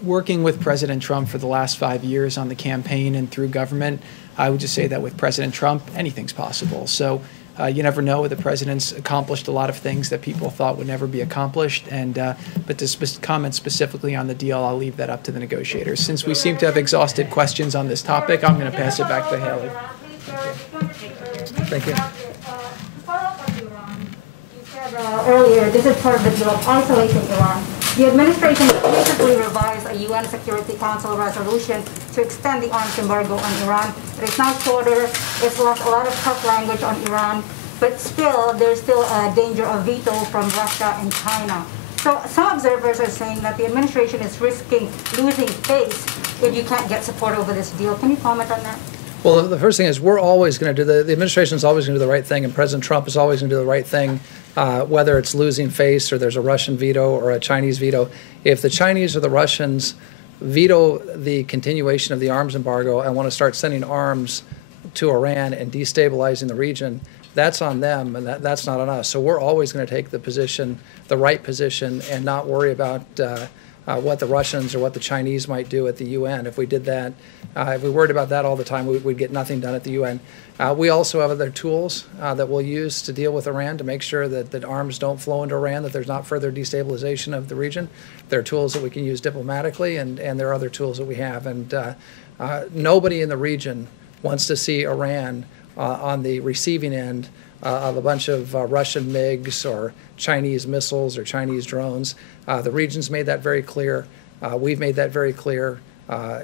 Working with President Trump for the last 5 years on the campaign and through government, I would just say that with President Trump, anything's possible. So you never know. The president's accomplished a lot of things that people thought would never be accomplished. And but to comment specifically on the deal, I'll leave that up to the negotiators. Since we seem to have exhausted questions on this topic, I'm going to pass it back to Haley. Thank you. Earlier, this is part of the deal of isolating Iran. The administration recently revised a UN Security Council resolution to extend the arms embargo on Iran. It is now shorter. It's lost a lot of tough language on Iran, but still, there's still a danger of veto from Russia and China. So some observers are saying that the administration is risking losing face if you can't get support over this deal. Can you comment on that? Well, the first thing is we're always going to do the administration is always going to do the right thing, and President Trump is always going to do the right thing, whether it's losing face or there's a Russian veto or a Chinese veto. If the Chinese or the Russians veto the continuation of the arms embargo and want to start sending arms to Iran and destabilizing the region, that's on them, and that's not on us. So we're always going to take the position, the right position, and not worry about what the Russians or what the Chinese might do at the UN. If we did that, if we worried about that all the time, we'd get nothing done at the UN. We also have other tools that we'll use to deal with Iran to make sure that arms don't flow into Iran, that there's not further destabilization of the region. There are tools that we can use diplomatically, and there are other tools that we have. And nobody in the region wants to see Iran on the receiving end of a bunch of Russian MiGs or Chinese missiles or Chinese drones. The region's made that very clear. We've made that very clear.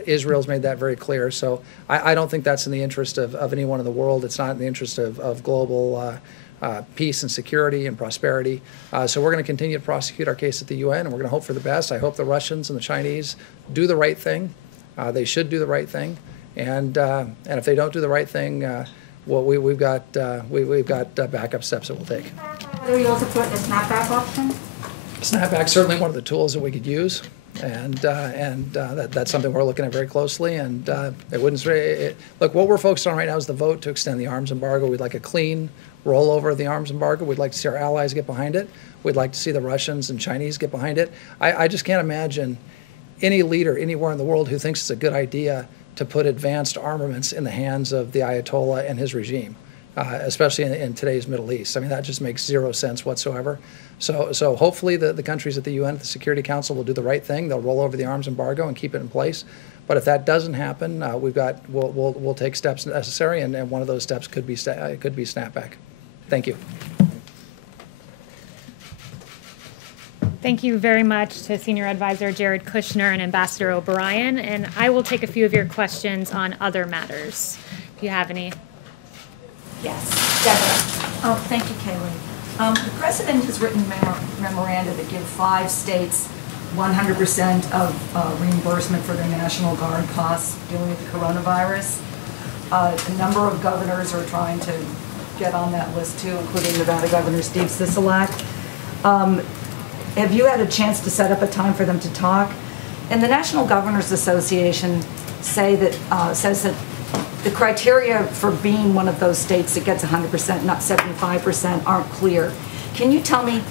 Israel's made that very clear. So I don't think that's in the interest of anyone in the world. It's not in the interest of global peace and security and prosperity. So we're going to continue to prosecute our case at the UN, and we're going to hope for the best. I hope the Russians and the Chinese do the right thing. They should do the right thing. And if they don't do the right thing, we've got backup steps that we'll take. Whether you also put a snapback option? Snapback's certainly one of the tools that we could use, and that's something we're looking at very closely. And it wouldn't look, what we're focused on right now is the vote to extend the arms embargo. We'd like a clean rollover of the arms embargo. We'd like to see our allies get behind it. We'd like to see the Russians and Chinese get behind it. I just can't imagine any leader anywhere in the world who thinks it's a good idea to put advanced armaments in the hands of the Ayatollah and his regime, especially in today's Middle East. I mean, that just makes zero sense whatsoever. So hopefully the countries at the UN, at the Security Council, will do the right thing. They'll roll over the arms embargo and keep it in place. But if that doesn't happen, we'll take steps necessary, and one of those steps could be snapback. Thank you. Thank you very much to Senior Advisor Jared Kushner and Ambassador O'Brien, and I will take a few of your questions on other matters, if you have any. Yes, Deborah. Oh, thank you, Kayleigh. The President has written memoranda that give 5 states 100% of reimbursement for their National Guard costs dealing with the coronavirus. A number of governors are trying to get on that list too, including Nevada Governor Steve Sisolak. Have you had a chance to set up a time for them to talk? And the National Governors Association says that the criteria for being one of those states that gets 100%, not 75%, aren't clear. Can you tell me,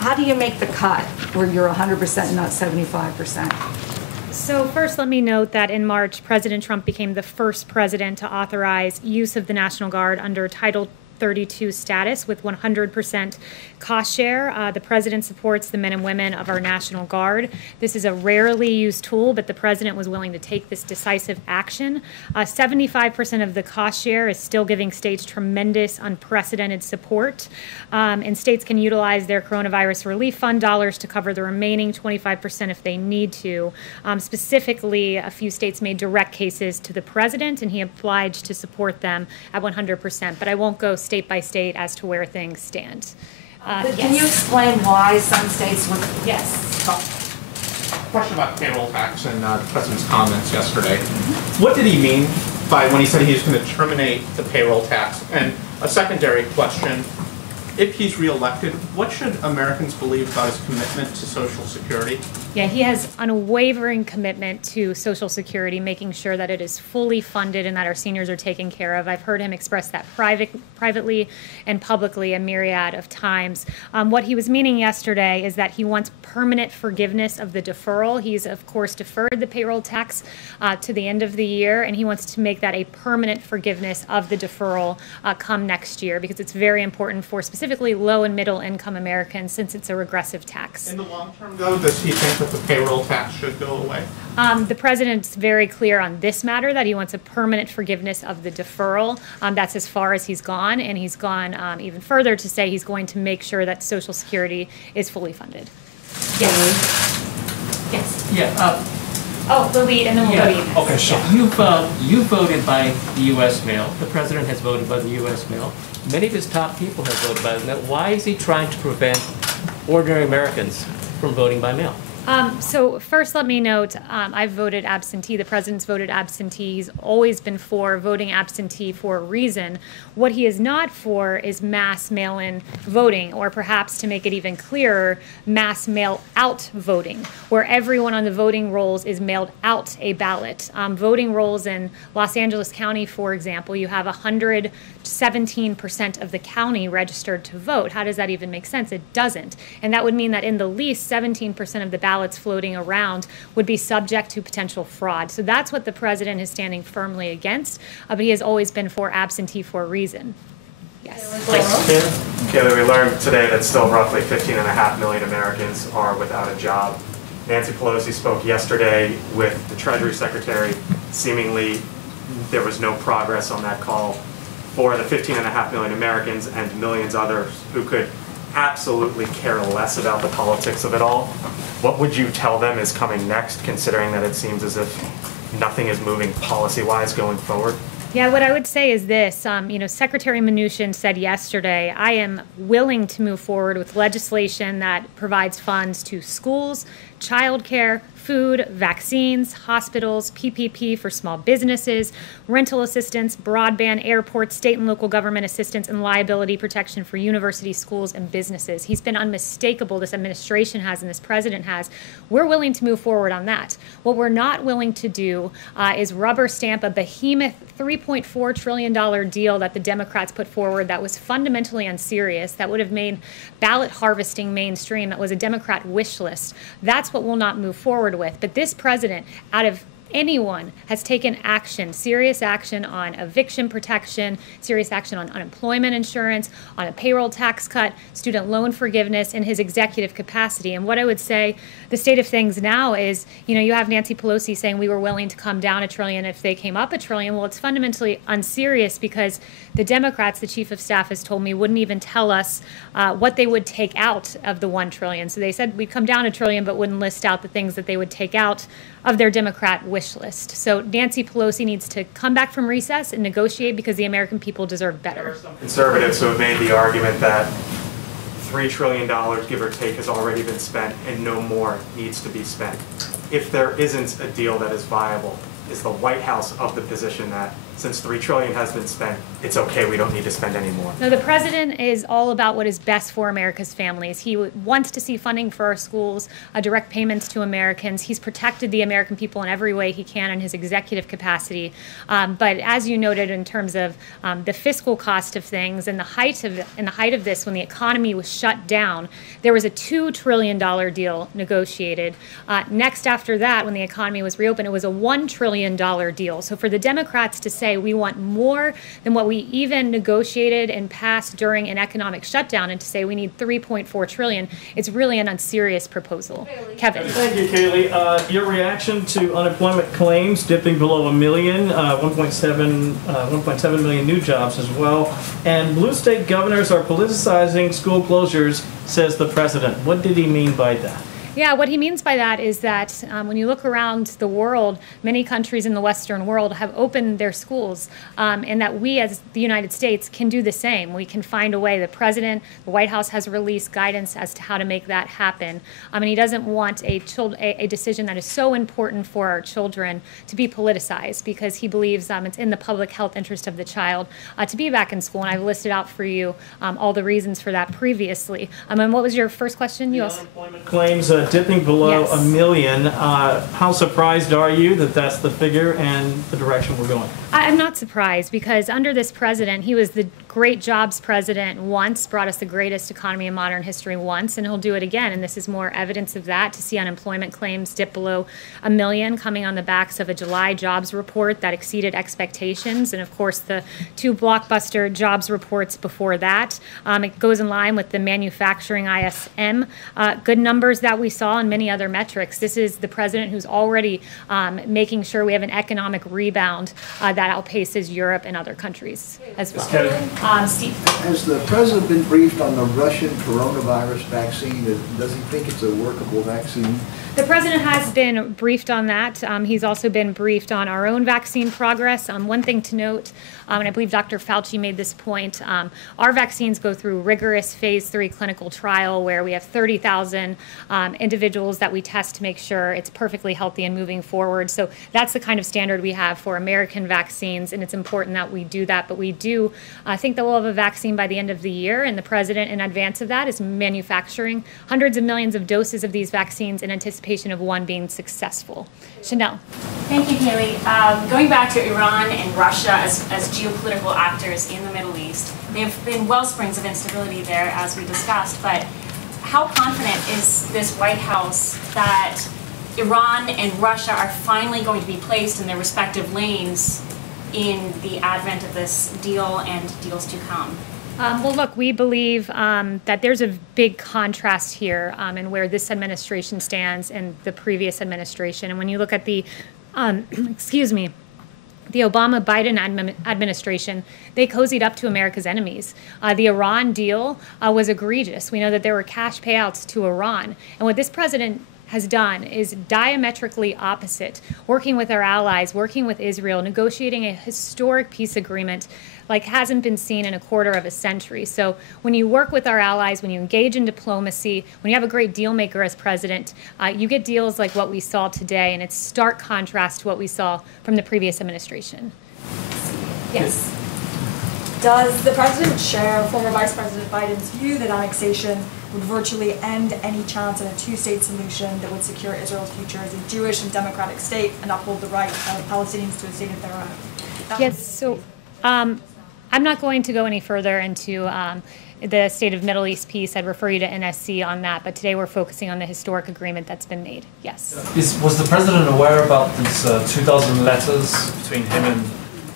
how do you make the cut where you're 100% not 75%? So first, let me note that in March, President Trump became the first president to authorize use of the National Guard under Title 32 status with 100% cost share. The president supports the men and women of our National Guard. This is a rarely used tool, but the president was willing to take this decisive action. 75% of the cost share is still giving states tremendous, unprecedented support, and states can utilize their coronavirus relief fund dollars to cover the remaining 25% if they need to. Specifically, a few states made direct cases to the president, and he obliged to support them at 100%, but I won't go state by state as to where things stand. Yes. Can you explain why some states would? Yes. Question about payroll tax and the president's comments yesterday. What did he mean by when he said he was going to terminate the payroll tax? And a secondary question, if he's reelected, what should Americans believe about his commitment to Social Security? Yeah, he has unwavering commitment to Social Security, making sure that it is fully funded and that our seniors are taken care of. I've heard him express that privately and publicly a myriad of times. What he was meaning yesterday is that he wants permanent forgiveness of the deferral. He's, of course, deferred the payroll tax to the end of the year, and he wants to make that a permanent forgiveness of the deferral come next year, because it's very important for specifically low and middle income Americans, since it's a regressive tax. In the long term, though, does he think that the payroll tax should go away? The president's very clear on this matter that he wants a permanent forgiveness of the deferral. That's as far as he's gone, and he's gone even further to say he's going to make sure that Social Security is fully funded. Yes. Yes. Yeah. Oh, Lily, and then we'll go to you next. Okay, sure. You voted by the U.S. mail. The president has voted by the U.S. mail. Many of his top people have voted by the mail. Why is he trying to prevent ordinary Americans from voting by mail? So first, let me note, I've voted absentee. The president's voted absentee. He's always been for voting absentee for a reason. What he is not for is mass mail-in voting, or perhaps, to make it even clearer, mass mail-out voting, where everyone on the voting rolls is mailed out a ballot. Voting rolls in Los Angeles County, for example, you have 117% of the county registered to vote. How does that even make sense? It doesn't. And that would mean that in the least 17% of the ballots floating around would be subject to potential fraud. So that's what the president is standing firmly against, but he has always been for absentee for a reason. Yes. Kayleigh, we learned today that still roughly 15.5 million Americans are without a job. Nancy Pelosi spoke yesterday with the Treasury Secretary. Seemingly there was no progress on that call for the 15.5 million Americans and millions others who could absolutely care less about the politics of it all. What would you tell them is coming next, considering that it seems as if nothing is moving policy-wise going forward? Yeah, what I would say is this, Secretary Mnuchin said yesterday, I am willing to move forward with legislation that provides funds to schools, childcare, food, vaccines, hospitals, PPP for small businesses, rental assistance, broadband, airports, state and local government assistance, and liability protection for universities, schools, and businesses. He's been unmistakable, this administration has and this president has. We're willing to move forward on that. What we're not willing to do is rubber stamp a behemoth $3.4 trillion deal that the Democrats put forward that was fundamentally unserious, that would have made ballot harvesting mainstream, that was a Democrat wish list. That's what we'll not move forward with. But this president, out of anyone, has taken action, serious action on eviction protection, serious action on unemployment insurance, on a payroll tax cut, student loan forgiveness in his executive capacity. And what I would say, the state of things now is, you have Nancy Pelosi saying we were willing to come down $1 trillion if they came up $1 trillion. Well, it's fundamentally unserious because the Democrats, the chief of staff has told me, wouldn't even tell us what they would take out of the $1 trillion. So they said we'd come down $1 trillion, but wouldn't list out the things that they would take out of their Democrat wish list. So Nancy Pelosi needs to come back from recess and negotiate because the American people deserve better. There are some conservatives who have made the argument that $3 trillion, give or take, has already been spent and no more needs to be spent. If there isn't a deal that is viable, is the White House of the position that since $3 trillion has been spent, it's okay, we don't need to spend any more? No, the president is all about what is best for America's families. He wants to see funding for our schools, direct payments to Americans. He's protected the American people in every way he can in his executive capacity. But as you noted, in terms of the fiscal cost of things and the height of this, when the economy was shut down, there was a $2 trillion deal negotiated. Next after that, when the economy was reopened, it was a $1 trillion deal. So for the Democrats to say we want more than what we even negotiated and passed during an economic shutdown, and to say we need $3.4 trillion, it's really an unserious proposal. Kevin. Thank you, Kayleigh. Your reaction to unemployment claims dipping below 1 million, 1.7 million new jobs as well, and blue state governors are politicizing school closures, says the president. What did he mean by that? Yeah, what he means by that is that when you look around the world, many countries in the Western world have opened their schools, and that we as the United States can do the same. We can find a way. The president, the White House has released guidance as to how to make that happen. And he doesn't want a decision that is so important for our children to be politicized, because he believes it's in the public health interest of the child to be back in school. And I've listed out for you all the reasons for that previously. And what was your first question? You also unemployment claims dipping below 1 million. How surprised are you that that's the figure and the direction we're going? I'm not surprised, because under this president, he was the great jobs president once, brought us the greatest economy in modern history once, and he'll do it again. And this is more evidence of that, to see unemployment claims dip below 1 million, coming on the backs of a July jobs report that exceeded expectations. And of course, the 2 blockbuster jobs reports before that. It goes in line with the manufacturing ISM good numbers that we saw and many other metrics. This is the president who's already making sure we have an economic rebound that outpaces Europe and other countries as well. Steve. Has the president been briefed on the Russian coronavirus vaccine? Does he think it's a workable vaccine? The president has been briefed on that. He's also been briefed on our own vaccine progress. One thing to note, and I believe Dr. Fauci made this point, our vaccines go through rigorous phase 3 clinical trial where we have 30,000 individuals that we test to make sure it's perfectly healthy and moving forward. So that's the kind of standard we have for American vaccines, and it's important that we do that. But we do think that we'll have a vaccine by the end of the year, and the president, in advance of that, is manufacturing hundreds of millions of doses of these vaccines in anticipation of one being successful. Chanel. Thank you, Kayleigh. Going back to Iran and Russia as geopolitical actors in the Middle East, they have been wellsprings of instability there, as we discussed, but how confident is this White House that Iran and Russia are finally going to be placed in their respective lanes in the advent of this deal and deals to come? Well, look, we believe that there's a big contrast here in where this administration stands and the previous administration. And when you look at the, excuse me, the Obama-Biden administration, they cozied up to America's enemies. The Iran deal was egregious. We know that there were cash payouts to Iran. And what this president has done is diametrically opposite, working with our allies, working with Israel, negotiating a historic peace agreement like hasn't been seen in a quarter of a century. So when you work with our allies, when you engage in diplomacy, when you have a great deal maker as president, you get deals like what we saw today, and it's stark contrast to what we saw from the previous administration. Yes. Does the president share former Vice President Biden's view that annexation would virtually end any chance of a two-state solution that would secure Israel's future as a Jewish and democratic state and uphold the right of Palestinians to a state of their own? Yes, so I'm not going to go any further into the state of Middle East peace. I'd refer you to NSC on that, but today we're focusing on the historic agreement that's been made. Yes. Was the president aware about these 2,000 letters between him and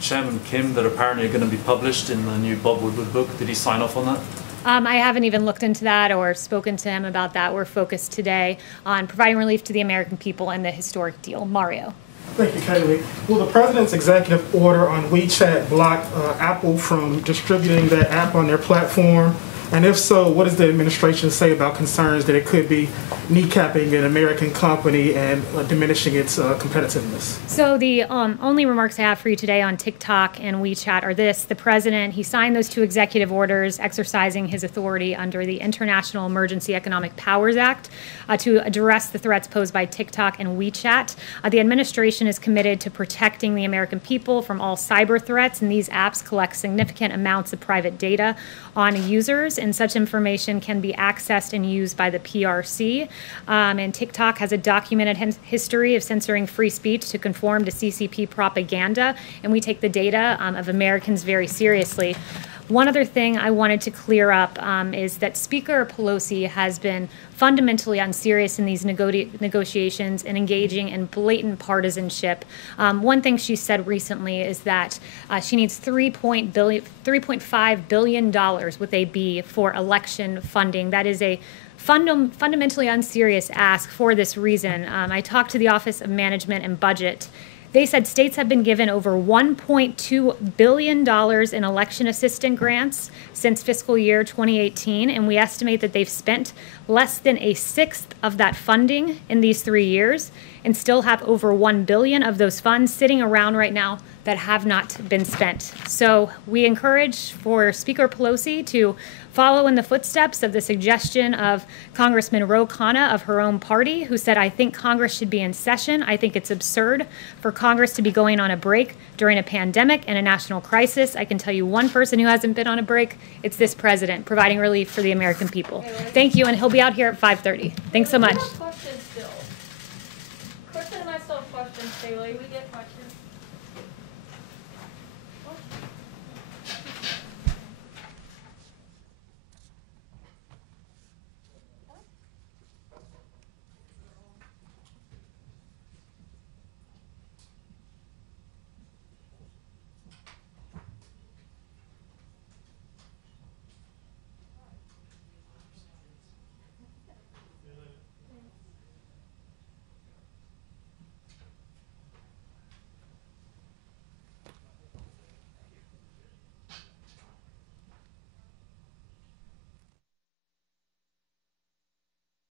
Chairman Kim that apparently are going to be published in the new Bob Woodward book? Did he sign off on that? I haven't even looked into that or spoken to him about that. We're focused today on providing relief to the American people and the historic deal. Mario. Thank you, Kayleigh. Will the president's executive order on WeChat block Apple from distributing that app on their platform? And if so, what does the administration say about concerns that it could be kneecapping an American company and diminishing its competitiveness? So the only remarks I have for you today on TikTok and WeChat are this. The president, he signed those 2 executive orders exercising his authority under the International Emergency Economic Powers Act to address the threats posed by TikTok and WeChat. The administration is committed to protecting the American people from all cyber threats, and these apps collect significant amounts of private data on users, and such information can be accessed and used by the PRC. And TikTok has a documented history of censoring free speech to conform to CCP propaganda, and we take the data of Americans very seriously. One other thing I wanted to clear up is that Speaker Pelosi has been fundamentally unserious in these negotiations and engaging in blatant partisanship. One thing she said recently is that she needs $3.5 billion with a B for election funding. That is a fundamentally unserious ask for this reason. I talked to the Office of Management and Budget. They said states have been given over $1.2 billion in election assistance grants since fiscal year 2018, and we estimate that they've spent less than a sixth of that funding in these 3 years, and still have over $1 billion of those funds sitting around right now that have not been spent. So we encourage for Speaker Pelosi to follow in the footsteps of the suggestion of Congressman Ro Khanna of her own party, who said, I think Congress should be in session. I think it's absurd for Congress to be going on a break during a pandemic and a national crisis. I can tell you one person who hasn't been on a break. It's this president, providing relief for the American people. Thank you, and he'll be out here at 5:30. Thanks so much. Questions still. Kristen and I still have questions, Kayleigh. We get questions.